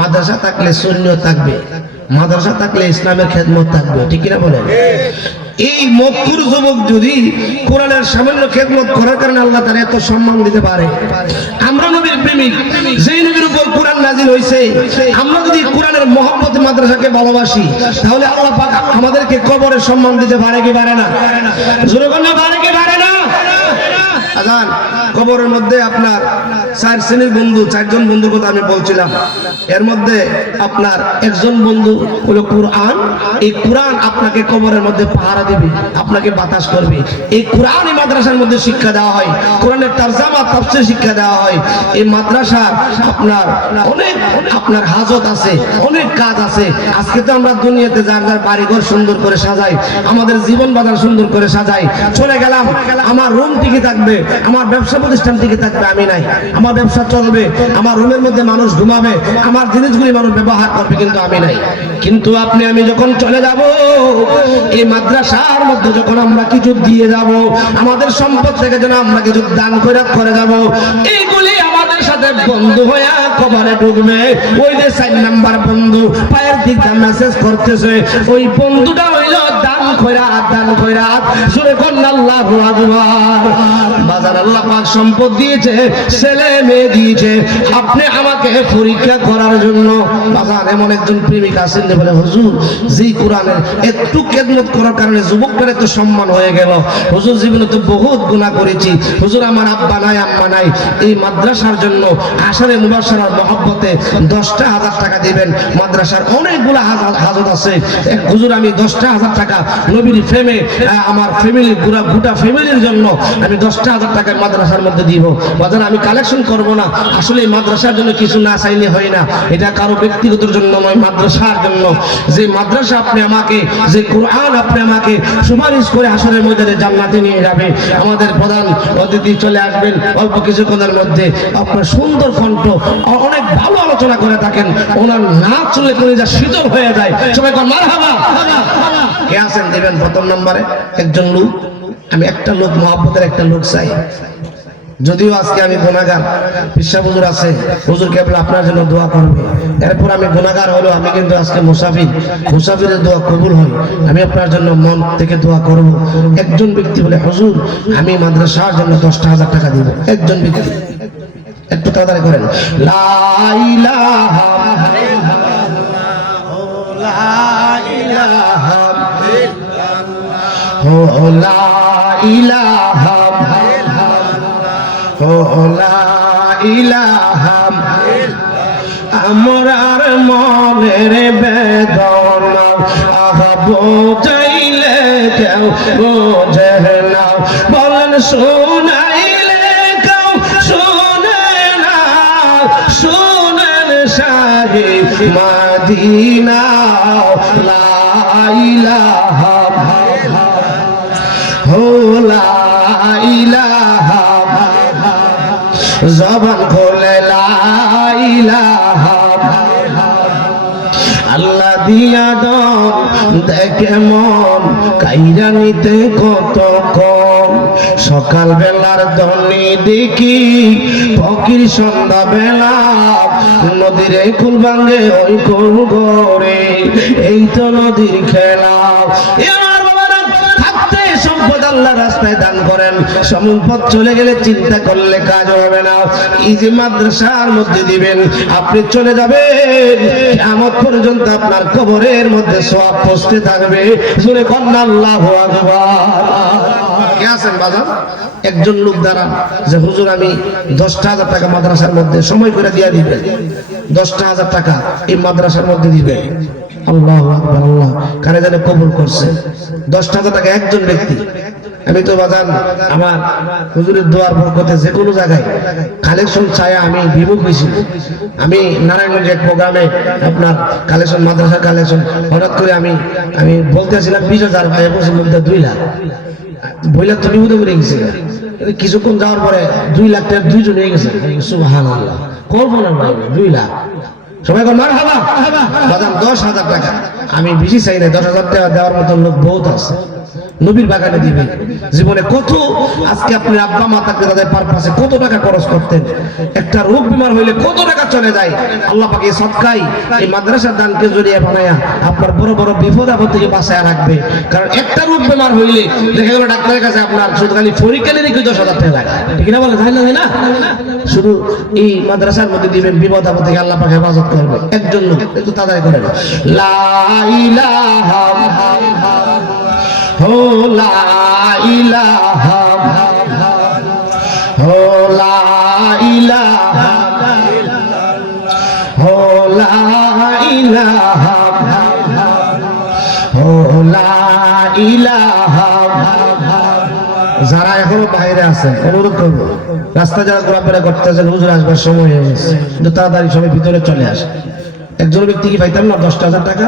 মাদ্রাসা থাকলে সুন্নিও থাকবে মাদ্রাসা থাকলে ইসলামের খেদমত থাকবে ঠিক কিনা বলেন এই মক্কুর যুবক যদি কোরআনের সামান্য খেদমত করার কারণে আল্লাহ তার এত সম্মান দিতে পারে আমরা নবীর প্রেমিক যেই নবীর উপর কোরআন নাজিল হয়েছে আমরা যদি কোরআনের মহব্বতে মাদ্রাসাকে ভালোবাসি তাহলে আল্লাহ পাক আমাদেরকে কবরে সম্মান দিতে পারে কি পারে না জোরে বললে পারে কি পারে না আজান কবরের মধ্যে আপনার 4 শ্রেণীর বন্ধু 4 জন বন্ধুর কথা আমি বলছিলাম এর মধ্যে আপনার একজন বন্ধু হলো কোরআন এই কোরআন আপনাকে কবরের মধ্যে পাহারা দিবে আপনাকে বাতাস করবে এই কোরআনই মাদ্রাসার মধ্যে শিক্ষা দেওয়া হয় কোরআনের তরজমা তাফসীর শিক্ষা দেওয়া হয় এই মাদ্রাসা আপনার অনেক আপনার হাজত আছে অনেক কাজ আছে আজকে তো আমরা দুনিয়াতে যার যার বাড়িঘর সুন্দর করে সাজাই আমাদের জীবন বাজার সুন্দর করে সাজাই চলে গেলাম আমার রুম টিকে থাকবে আমার ব্যবসা প্রতিষ্ঠান টিকে থাকবে আমি নাই আমার ব্যবসা চলবে আমার রুমের মধ্যে মানুষ ঘুমাবে আমার জিনিসগুলি মানুষ ব্যবহার করবে কিন্তু আমি নাই কিন্তু আপনি আমি যখন চলে যাব এই মাদ্রাসার মধ্যে যখন আমরা কিছু দিয়ে যাব আমাদের সম্পদ থেকে যেন আমরা কিছু দান করে যাব এইগুলি আমাদের সাথে বন্ধু হয়ে কবরে ঢুকবে ওই যে 4 নাম্বার বন্ধু পায়ের দিকটা মেসেজ করতেছে ওই বন্ধুটা হইল দান দান খয়রাত জোরে কোন আল্লাহু আকবার। বাজার আল্লাহ পাক সম্পদ দিয়েছে, ছেলে মেয়ে দিয়েছে আপনি আমাকে পরীক্ষা করার জন্য। বাজার এমন একজন প্রেমিক আছেন যে বলে হুজুর যেই কোরআনের একটু খেদমত করার কারণে যুবকদের এত সম্মান হয়ে গেল, হুজুর জীবনে তো বহুত গুনাহ করেছি, হুজুর আমার আব্বা নাই আম্মা নাই, এই মাদ্রাসার জন্য আশারে মুবাশশারার মহব্বতে 10,000 টাকা দিবেন। মাদ্রাসার অনেকগুলো হাজত আছে, হুজুর আমি 10,000 টাকা নবীর প্রেমে আমার ফ্যামিলি গোটা ফ্যামিলির জন্য আমি 10,000 টাকা মাদ্রাসার মধ্যে দিব। বাজার আমি কালেকশন করব না, আসলে এই মাদ্রাসার জন্য কিছু না চাইলে হয় না, এটা কারো ব্যক্তিগতর জন্য নয়, মাদ্রাসার জন্য। যে মাদ্রাসা আপনি আমাকে, যে কোরআন আপনি আমাকে সুপারিশ করে হাসরের ময়দানে জান্নাতে নিয়ে যাবে। আমাদের প্রধান অতিথি চলে আসবেন অল্প কিছুক্ষণের মধ্যে। আপনার সুন্দর কণ্ঠ, অনেক ভালো আলোচনা করে থাকেন, ওনার নাচ চলে করে যা শীতল হয়ে যায়। সবাই কোন মারহাবা। কে আছেন দিবেন প্রথম নম্বরে? একজন লোক, আমি একটা লোক, মহব্বতের একটা লোক চাই। যদিও আজকে আমি গুনাহগার, পিসা হুজুর আছে, হুজুর কেবল আপনার জন্য দোয়া করবে। এরপর আমি গুনাহগার হলো, আমি কিন্তু আজকে মুসাফির, মুসাফিরের দোয়া কবুল হয়, আমি আপনার জন্য মন থেকে দোয়া করব। একজন ব্যক্তি বলে হুজুর আমি মাদ্রাসার জন্য 10,000 টাকা দিব। একজন ব্যক্তি, একটু তাড়াতাড়ি করেন। লা ইলাহা আমরার মনের বেদনা বোঝাইলে কেউ বোঝে না, বলেন শোনাইলে কেউ শোনে না, শোনেন শাহে মদিনা। লা ইলাহা লা ইলাহা, জবান খোলে লা ইলাহা, আল্লাহ দিয়া দন দেখে মন কাইরা নিতে কত কম। সকাল বেলার ধনী দেখি ফকির, সন্ধ্যা বেলা নদীর কুল ভাঙে ওই কুল গড়ে, এই তো নদীর খেলা। সম্পদ আল্লাহ রাস্তায় দান করেন, সম্পদ চলে গেলে চিন্তা করলে কাজ হবে না। এই যে মাদ্রাসার মধ্যে দিবেন, আপনি চলে যাবেন, কিয়ামত পর্যন্ত আপনার কবরের মধ্যে সওয়াব পৌঁছতে থাকবে। জোরে কন্না আল্লাহু আকবার। কে আছেন বাজার? একজন লোক দাঁড়ান যে হুজুর আমি 10,000 টাকা মাদ্রাসার মধ্যে সময় করে দিয়ে দিবেন। 10,000 টাকা এই মাদ্রাসার মধ্যে দিবেন। আল্লাহু আকবার। আল্লাহ কারে জানে কবুল করছে। 10,000 টাকা একজন ব্যক্তি। আমি তো বাজান আমার হুজুরের দোয়ার বরকতে যে কোনো জায়গায় কালেকশন ছায়া আমি বিমুখ হয়েছি। আমি নারায়ণগঞ্জে এক প্রোগ্রামে আপনার কালেকশন, মাদ্রাসার কালেকশন, হঠাৎ করে আমি বলতেছিলাম 20,000, ভাই বলছি মধ্যে 2 লাখ বইলা তুমি বুঝে করে গেছিল। কিছুক্ষণ যাওয়ার পরে 2 লাখ টাকা 2 জন হয়ে গেছে। সুবহানাল্লাহ, কল্পনার বাইরে 2 লাখ। সবাই মারহাবা। বাজান 10,000 টাকা আমি বেশি চাই না, 10,000 টাকা দেওয়ার মতো লোক বহুত আছে। নবীর বাগানে দিবে। জীবনে কত আজকে আপনি আব্বা মা থাকতে তাদের পারপাসে কত টাকা খরচ করতেন, একটা রোগ বিমার হইলে কত টাকা চলে যায়। আল্লাহ পাক এই সদকাই এই মাদ্রাসার দানকে জড়িয়ে বানায়া আপনার বড় বড় বিপদ আপদ থেকে বাঁচায় রাখবে। কারণ একটা রোগ বিমার হইলে দেখা গেল ডাক্তারের কাছে আপনার শুধু খালি পরীক্ষা নিয়ে 10,000 টাকা লাগে, ঠিক না? বলে তাই না? শুধু এই মাদ্রাসার মধ্যে দিবেন, বিপদ আপদ থেকে আল্লাহ পাক হেফাজত করবে। একজন লোক একটু তাড়াতাড়ি করেন। লা ইলাহা হো লা ইলাহা হো লা ইলাহা হো লা ইলাহা হো লা ইলাহা। যারা এখনো বাইরে আছেন অনুরোধ করবো, রাস্তা যারা ঘোরাফেরা করতেছেন হুজুর আসবার সময় হয়ে গেছে, কিন্তু তাড়াতাড়ি সবাই ভিতরে চলে আসে। একজন ব্যক্তি কি পাইতাম না 10,000 টাকা?